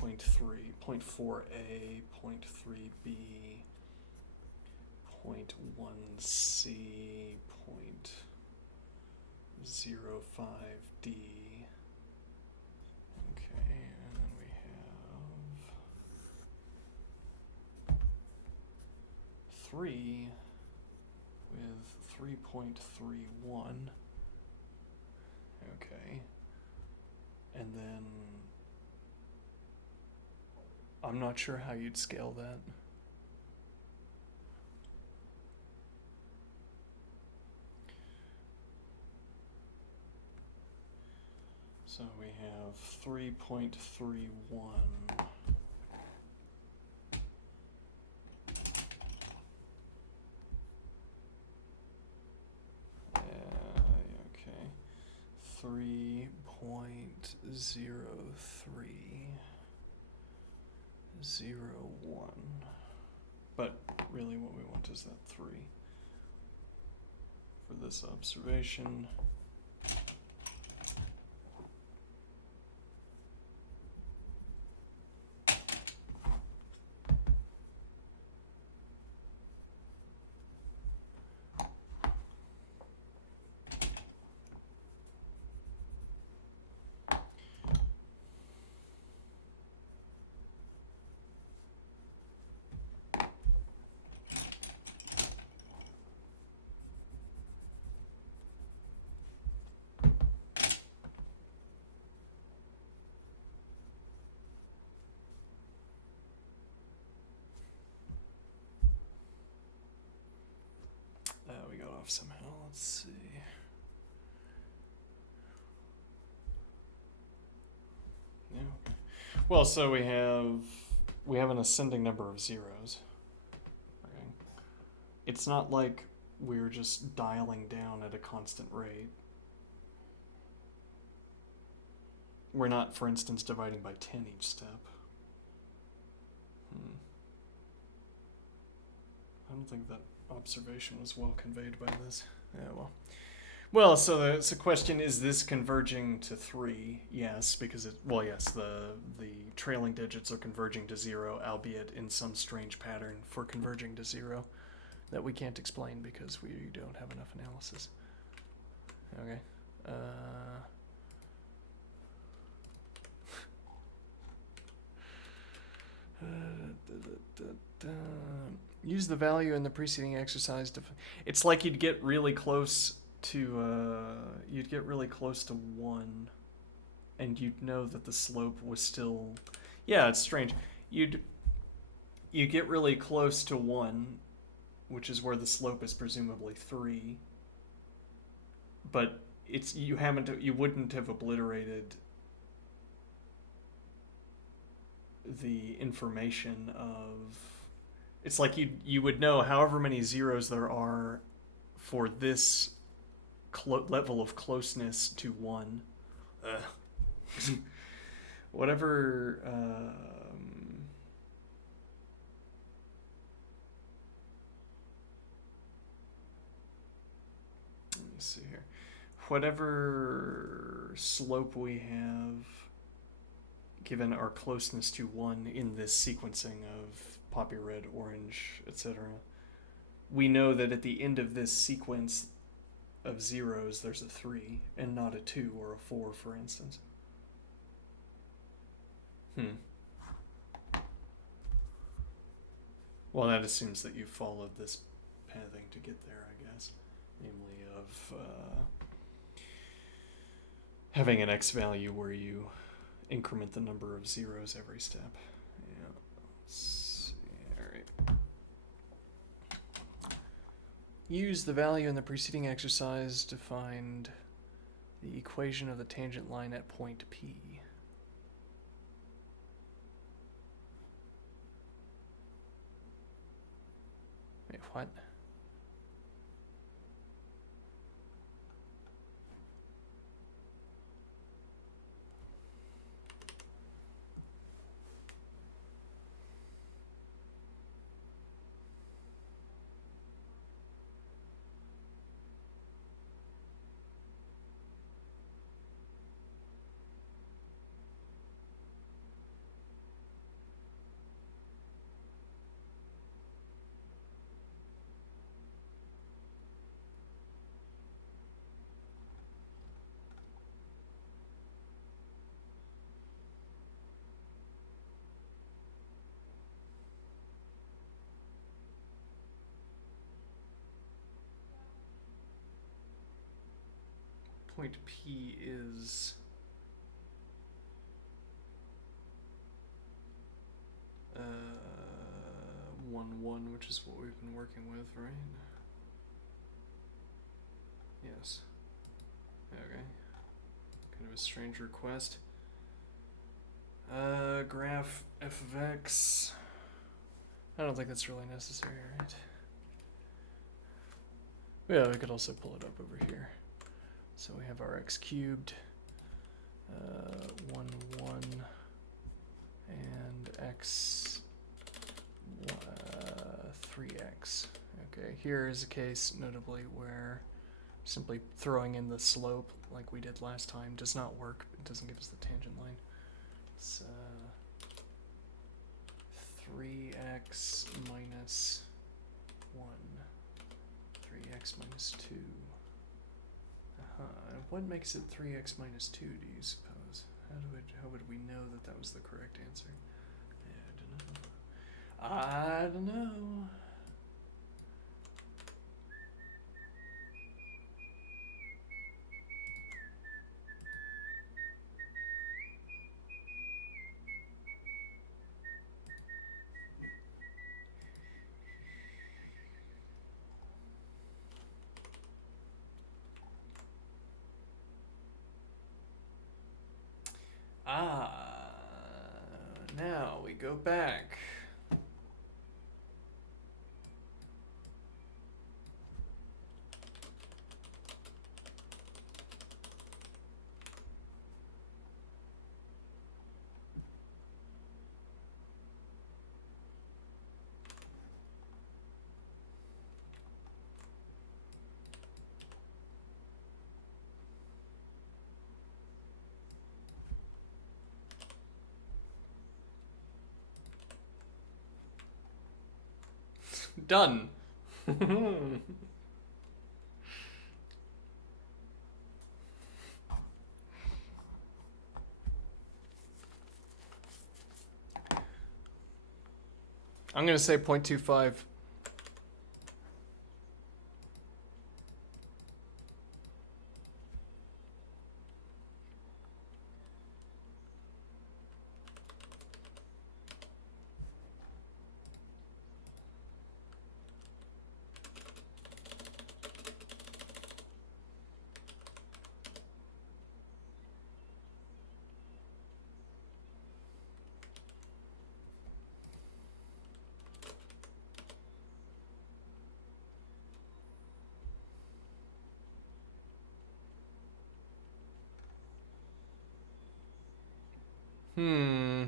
0.3, 0.4a, 0.3b, 0.1c, 0.05d. Okay, and then we have 3 with 3.31. Okay. And then I'm not sure how you'd scale that. So we have 3.31. Okay. 3.0301. But really what we want is that 3 for this observation. off somehow. Let's see. Yeah. Okay. Well, so we have an ascending number of zeros. Okay. It's not like we're just dialing down at a constant rate. We're not, for instance, dividing by 10 each step. I don't think that observation was well conveyed by this. Yeah, well. Well, so the question, is this converging to 3? Yes, because yes, the trailing digits are converging to 0, albeit in some strange pattern for converging to 0 that we can't explain because we don't have enough analysis. Okay. Use the value in the preceding exercise to. It's like you'd get really close to 1, and you'd know that the slope was still. Yeah, it's strange. You get really close to 1, which is where the slope is presumably 3. But you wouldn't have obliterated the information of. It's like you would know however many zeros there are for this level of closeness to 1. Whatever. Let me see here. Whatever slope we have, given our closeness to 1 in this sequencing of poppy red, orange, etc., we know that at the end of this sequence of zeros, there's a 3 and not a 2 or a 4, for instance. Well, that assumes that you followed this pathing to get there, I guess. Namely of having an x value where you increment the number of zeros every step. Yeah. Let's see. All right. Use the value in the preceding exercise to find the equation of the tangent line at point P. Wait, what? Point P is 1, 1, which is what we've been working with, right? Yes. Okay. Kind of a strange request. Graph f of x. I don't think that's really necessary, right? Yeah, we could also pull it up over here. So we have our x cubed, 1, 1, and x, 3x. Okay, here is a case, notably, where simply throwing in the slope, like we did last time, does not work. It doesn't give us the tangent line. It's 3x minus 1, 3x minus 2. What makes it 3x minus 2, do you suppose? How would we know that that was the correct answer? Yeah, I don't know. Now we go back. Done. I'm going to say 0.25. Hmm.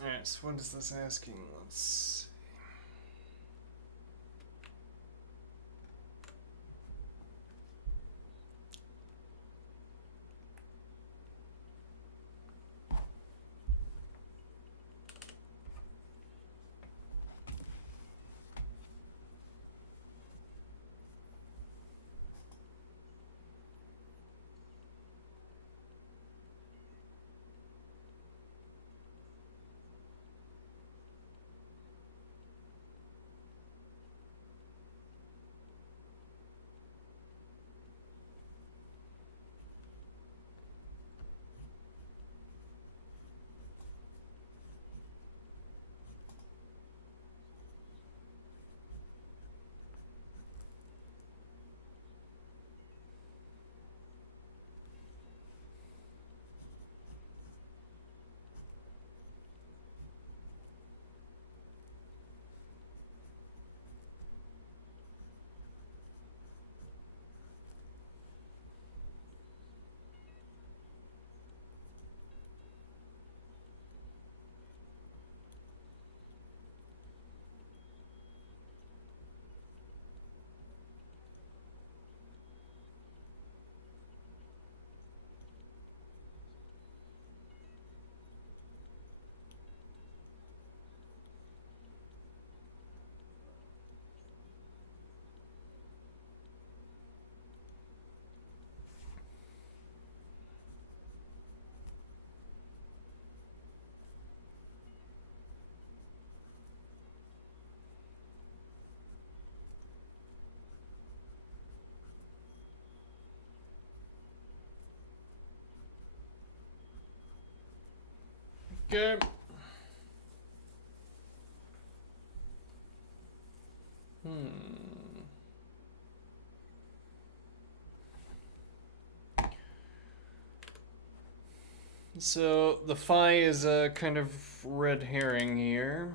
Alright, so what is this asking? Let's go. So the phi is a kind of red herring here.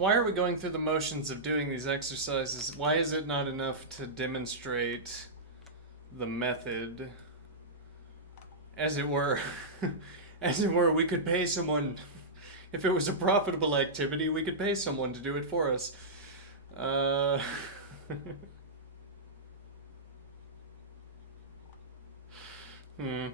Why are we going through the motions of doing these exercises? Why is it not enough to demonstrate the method? As it were, as it were, we could pay someone, if it was a profitable activity, we could pay someone to do it for us. Hmm.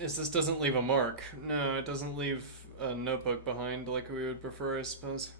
This doesn't leave a mark. No, it doesn't leave a notebook behind like we would prefer, I suppose.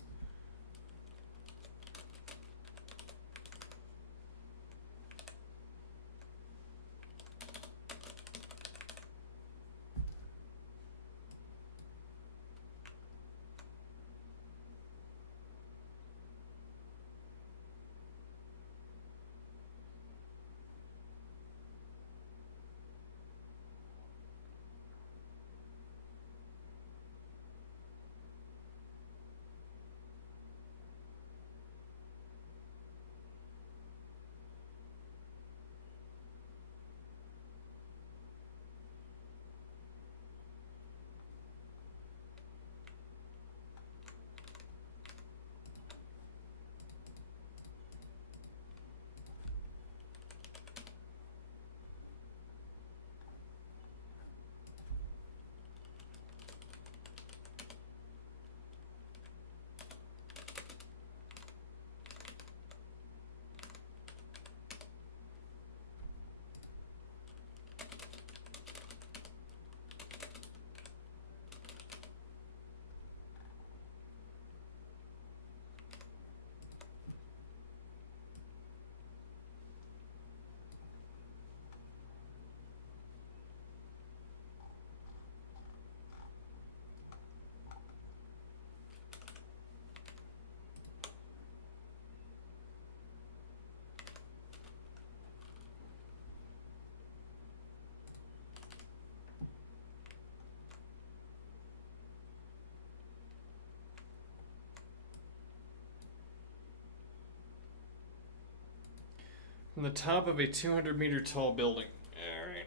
From the top of a 200-meter tall building. Alright.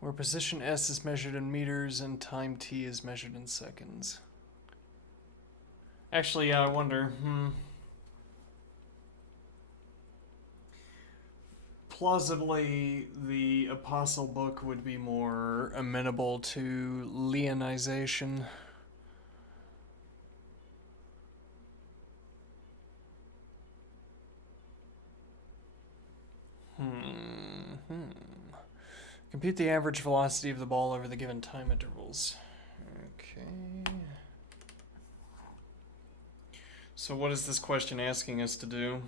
Where position S is measured in meters and time t is measured in seconds. Actually, yeah, I wonder. Plausibly, the Apostle Book would be more amenable to Leonization. Compute the average velocity of the ball over the given time intervals. Okay. So what is this question asking us to do?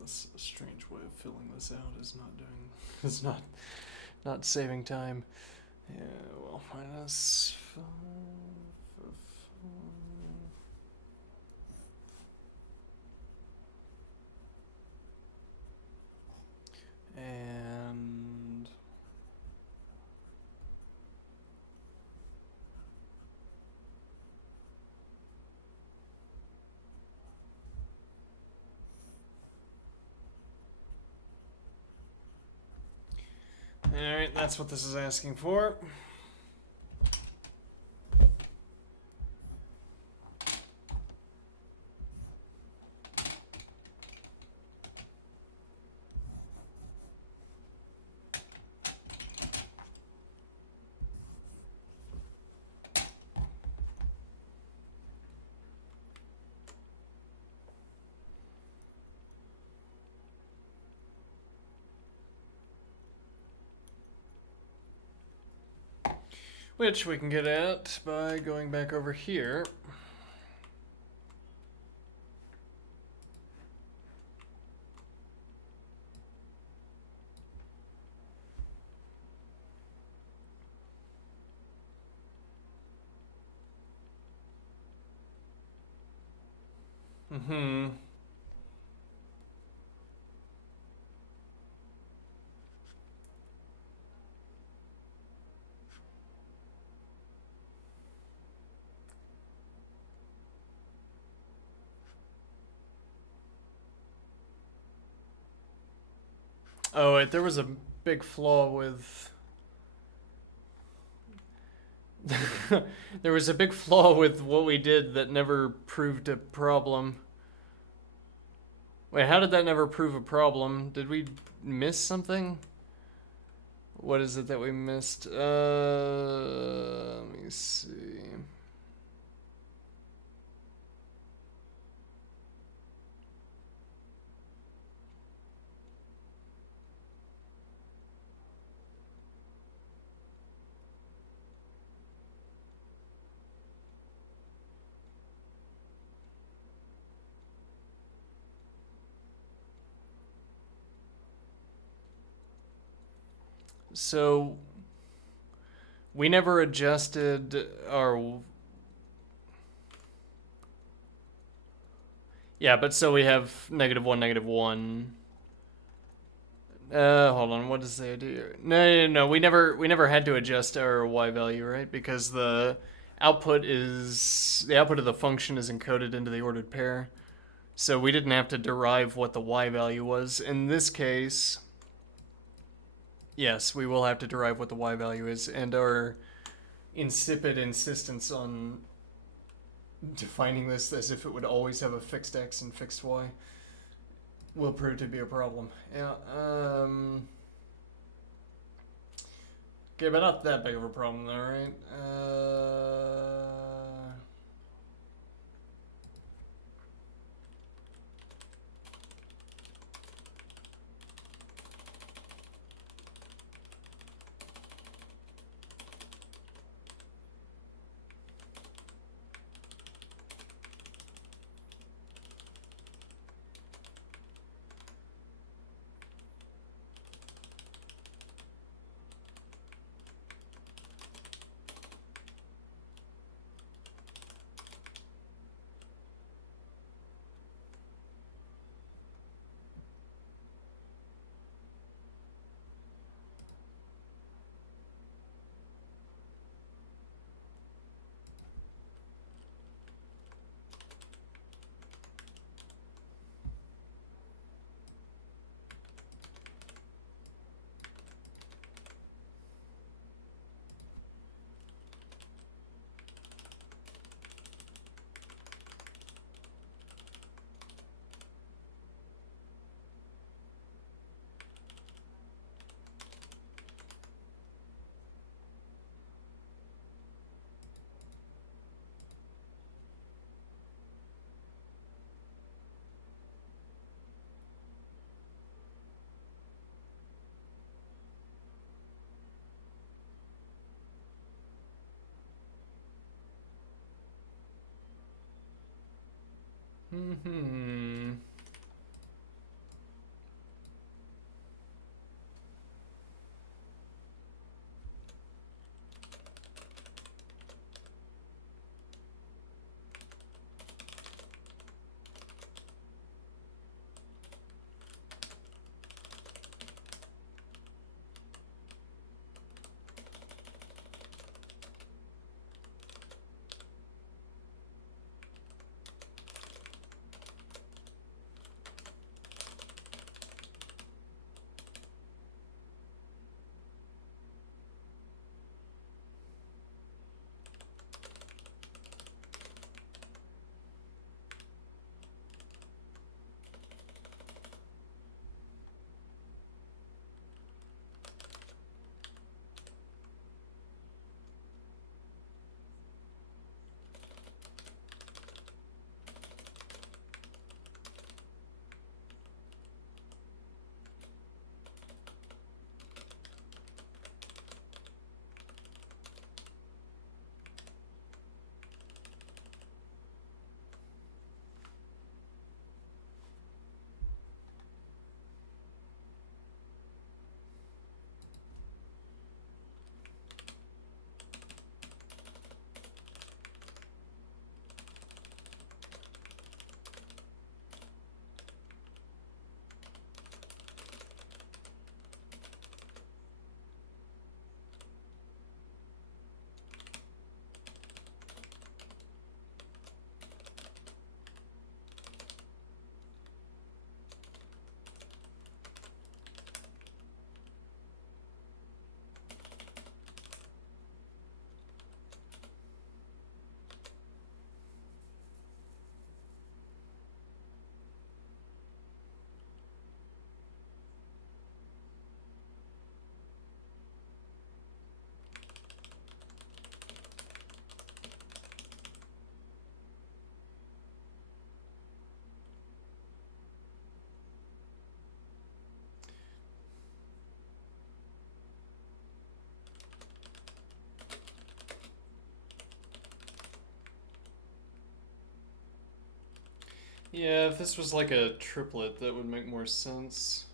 This strange way of filling this out is not saving time. Yeah, well, minus 5 of Alright, that's what this is asking for. Which we can get at by going back over here. Mm-hmm. Oh, wait, there was a big flaw with... there was a big flaw with what we did that never proved a problem. Wait, how did that never prove a problem? Did we miss something? What is it that we missed? Let me see. So we never adjusted our... Yeah, but so we have -1, -1. Hold on, what does the idea? No. We never had to adjust our y value, right? Because the output of the function is encoded into the ordered pair. So we didn't have to derive what the y value was. In this case, yes, we will have to derive what the y value is, and our insipid insistence on defining this as if it would always have a fixed x and fixed y will prove to be a problem. Yeah, okay, but not that big of a problem though, right? Hmm. Yeah, if this was like a triplet, that would make more sense.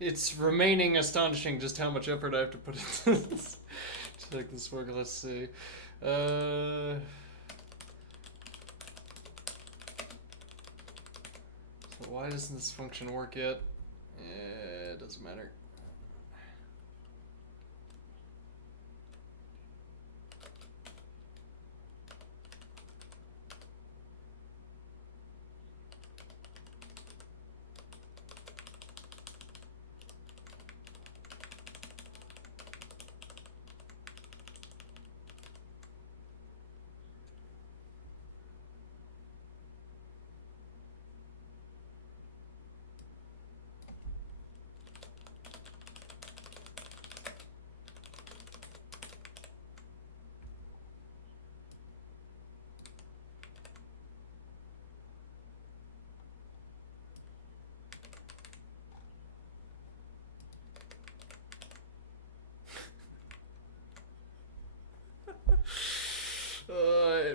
It's remaining astonishing just how much effort I have to put into this to make this work. Let's see. So why doesn't this function work yet? It doesn't matter.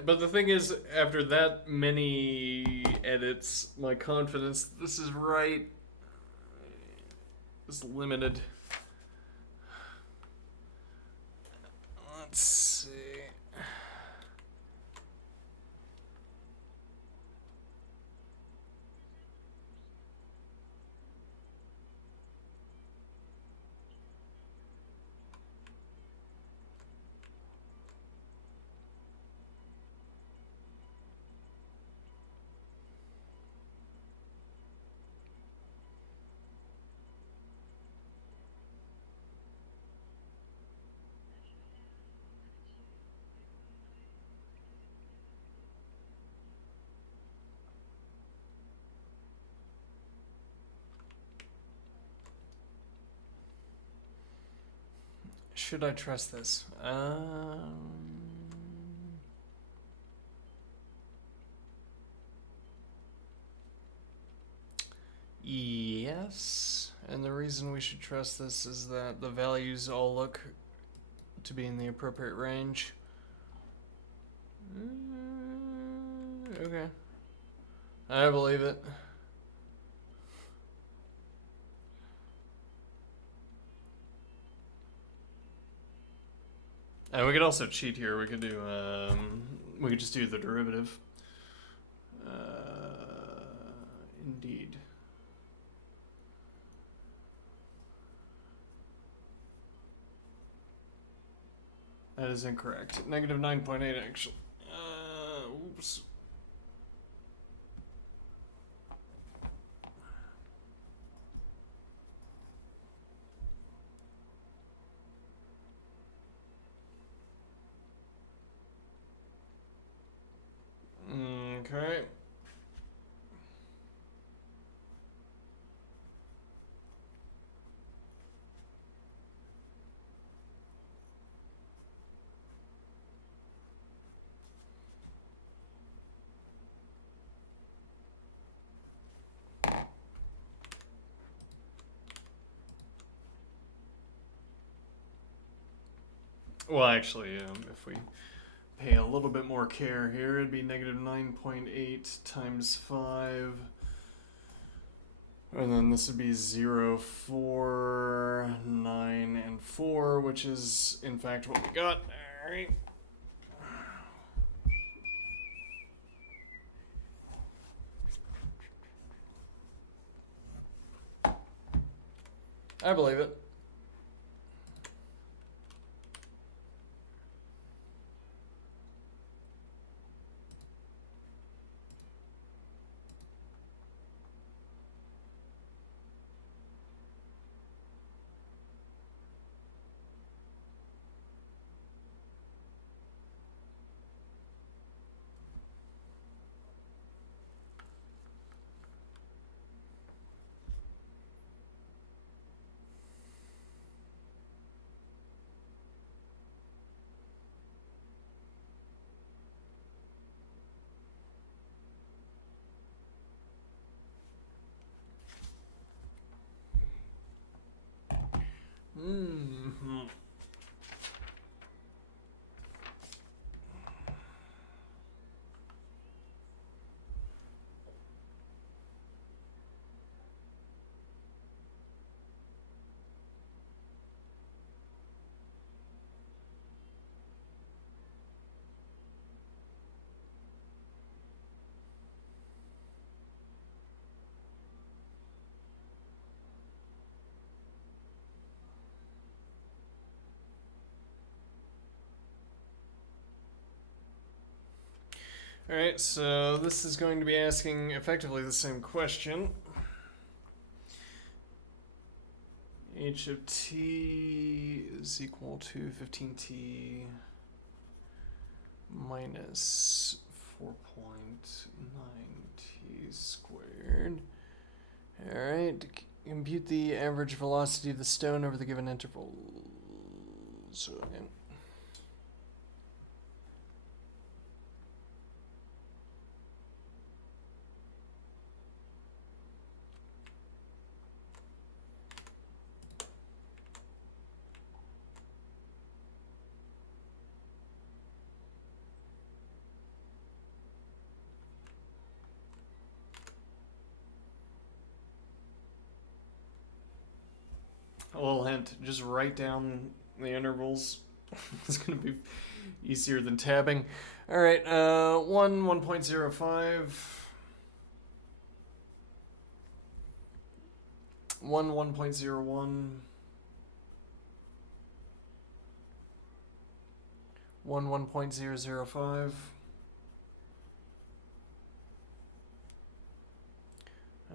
But the thing is, after that many edits, my confidence that this is right is limited. Let's see. Should I trust this? Yes. And the reason we should trust this is that the values all look to be in the appropriate range. Okay. I believe it. And we could also cheat here. We could do, we could just do the derivative. Indeed. That is incorrect. Negative 9.8 actually. Oops. Okay. Well, actually, if we pay a little bit more care here, it'd be negative 9.8 times 5. And then this would be 0, 4, 9, and 4, which is, in fact, what we got. Alright. I believe it. Mm-hmm. Alright, so this is going to be asking effectively the same question. H of t is equal to 15t minus 4.9t squared. Alright, compute the average velocity of the stone over the given interval. So again. A little hint, just write down the intervals. It's going to be easier than tabbing. Alright, 1, 1.05. 1, 1.01. 1, 1.005.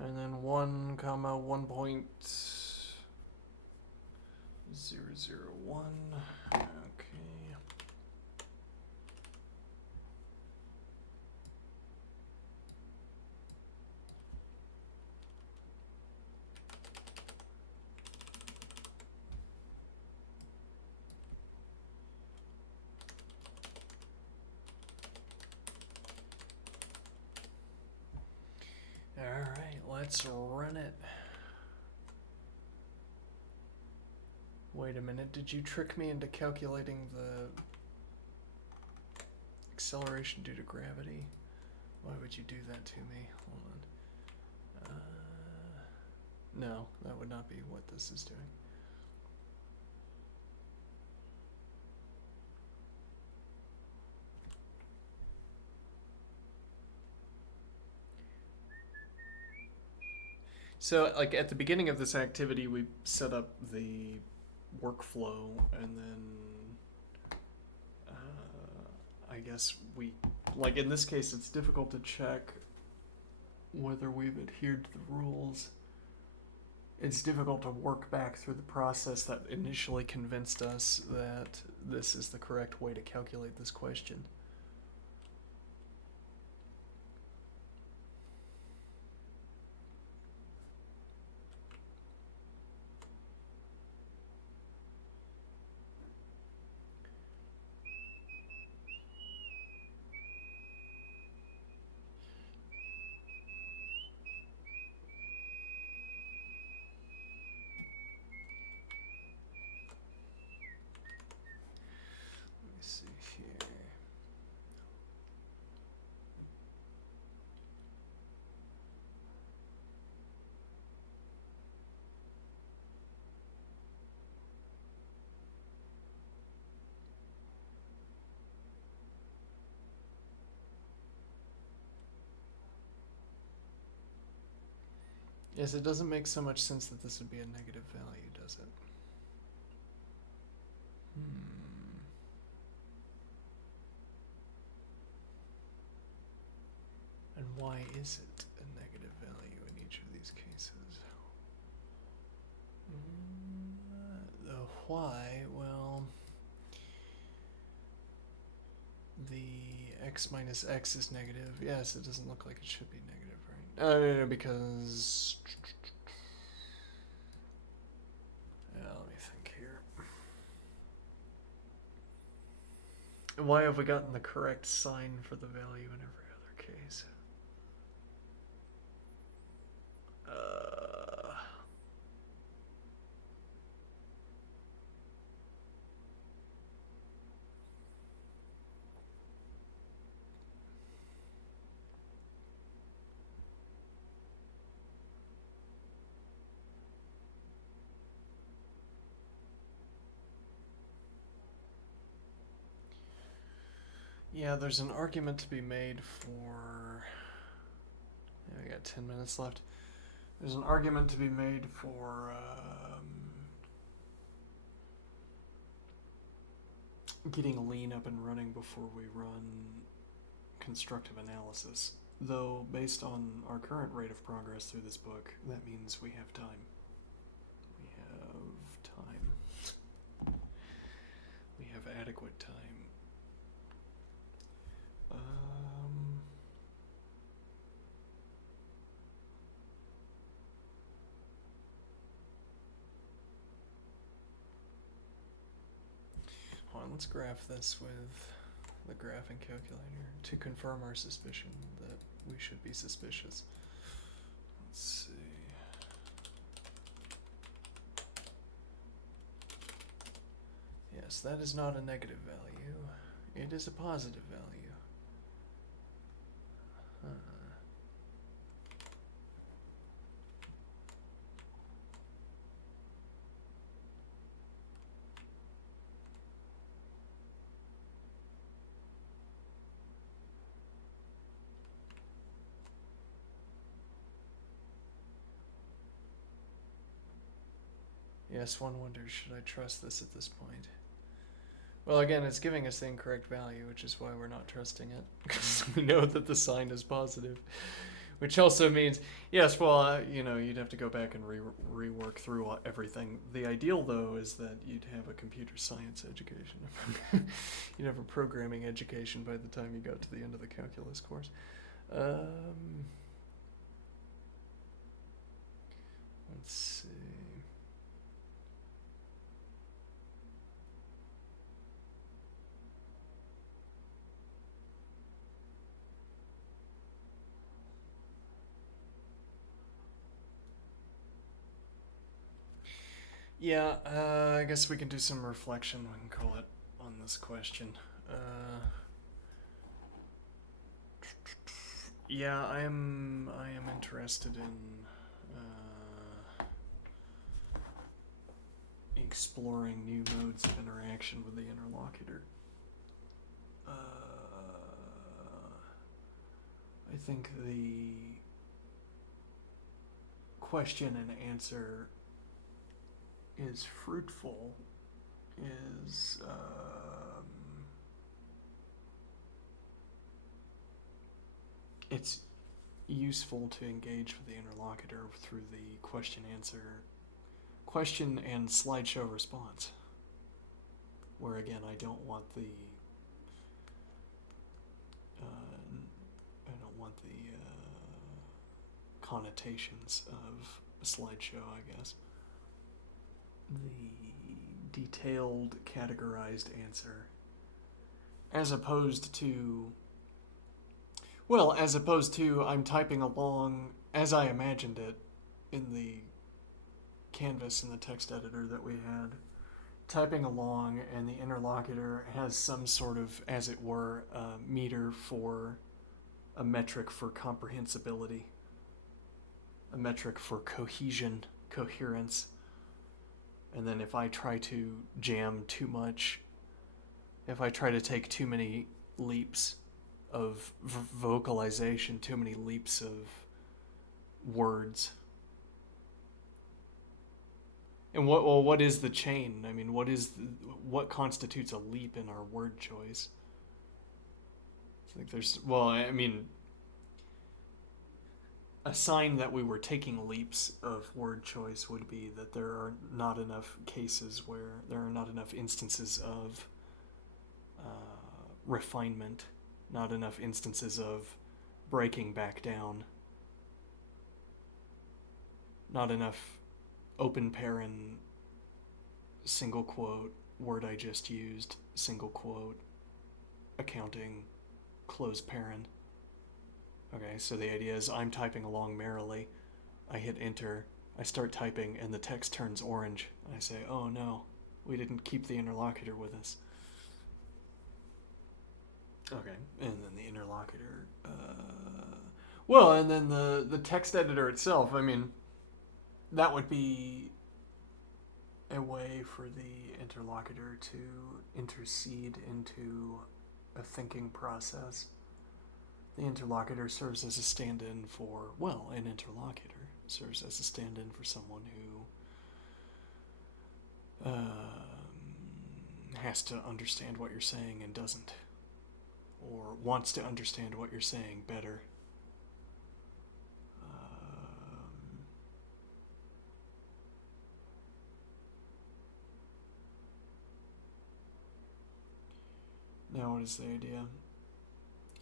And then 1, comma 1.001. Okay. Alright, let's run it. Wait a minute, did you trick me into calculating the acceleration due to gravity? Why would you do that to me? Hold on. No, that would not be what this is doing. So, like, at the beginning of this activity, we set up the workflow, and then I guess we, like in this case, it's difficult to check whether we've adhered to the rules. It's difficult to work back through the process that initially convinced us that this is the correct way to calculate this question. See here. Yes, it doesn't make so much sense that this would be a negative value, does it? And why is it a negative value in each of these cases? The why, well, the x minus x is negative. Yes, it doesn't look like it should be negative, right? No, because... let me think here. Why have we gotten the correct sign for the value in every other case? Yeah, there's an argument to be made for... Yeah, we got 10 minutes left. There's an argument to be made for getting lean up and running before we run constructive analysis. Though, based on our current rate of progress through this book, that means we have time. We have time. We have adequate time. Hold on, let's graph this with the graphing calculator to confirm our suspicion that we should be suspicious. Let's see. Yes, that is not a negative value. It is a positive value. Yes, one wonders, should I trust this at this point? Well, again, it's giving us the incorrect value, which is why we're not trusting it, because we know that the sign is positive. Which also means, yes, well, you'd have to go back and rework through everything. The ideal, though, is that you'd have a computer science education. You'd have a programming education by the time you got to the end of the calculus course. Let's see. Yeah, I guess we can do some reflection, we can call it, on this question. Yeah, I am interested in exploring new modes of interaction with the interlocutor. I think the question and answer is fruitful, is it's useful to engage with the interlocutor through the question and slideshow response, where again I don't want the connotations of a slideshow, I guess. The detailed, categorized answer, as opposed to I'm typing along as I imagined it in the canvas in the text editor that we had, typing along, and the interlocutor has some sort of, as it were, meter for a metric for comprehensibility, a metric for cohesion, coherence. And then if I try to jam too much, if I try to take too many leaps of vocalization, too many leaps of words. And what is the chain? I mean, what constitutes a leap in our word choice? I think a sign that we were taking leaps of word choice would be that there are not enough cases where there are not enough instances of refinement, not enough instances of breaking back down, not enough open paren, single quote, word I just used, single quote, accounting, close paren. Okay, so the idea is I'm typing along merrily, I hit enter, I start typing, and the text turns orange. I say, oh no, we didn't keep the interlocutor with us. Okay, and then the interlocutor, and then the text editor itself, I mean, that would be a way for the interlocutor to intercede into a thinking process. The interlocutor serves as a stand-in for, an interlocutor serves as a stand-in for someone who has to understand what you're saying and doesn't. or wants to understand what you're saying better. Now what is the idea?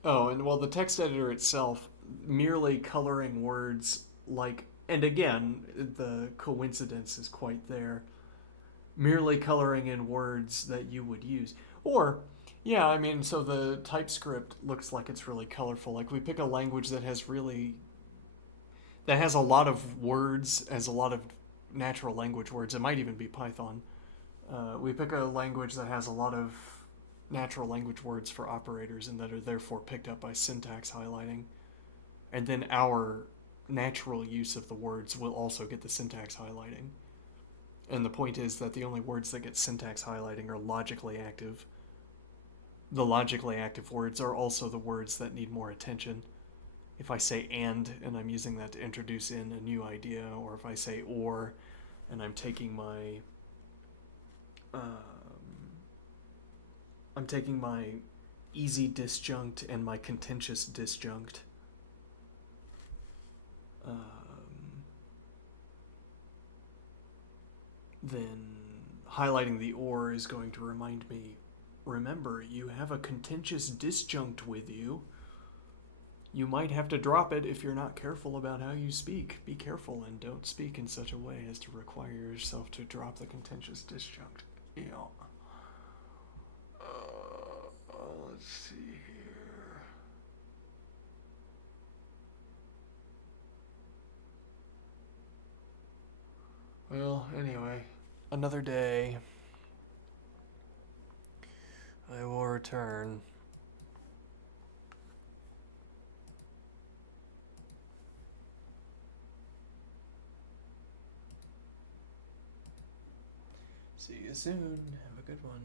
Oh, and well, the text editor itself, merely coloring words like, and again, the coincidence is quite there, merely coloring in words that you would use. Or, yeah, I mean, so the TypeScript looks like it's really colorful. Like we pick a language that has a lot of words, has a lot of natural language words. It might even be Python. We pick a language that has a lot of natural language words for operators and that are therefore picked up by syntax highlighting. And then our natural use of the words will also get the syntax highlighting. And the point is that the only words that get syntax highlighting are logically active. The logically active words are also the words that need more attention. If I say and I'm using that to introduce in a new idea, or if I say or and I'm taking my easy disjunct and my contentious disjunct. Then highlighting the or is going to remind me, remember, you have a contentious disjunct with you. You might have to drop it if you're not careful about how you speak. Be careful and don't speak in such a way as to require yourself to drop the contentious disjunct. Yeah. Let's see here. Well, anyway, another day. I will return. See you soon. Have a good one.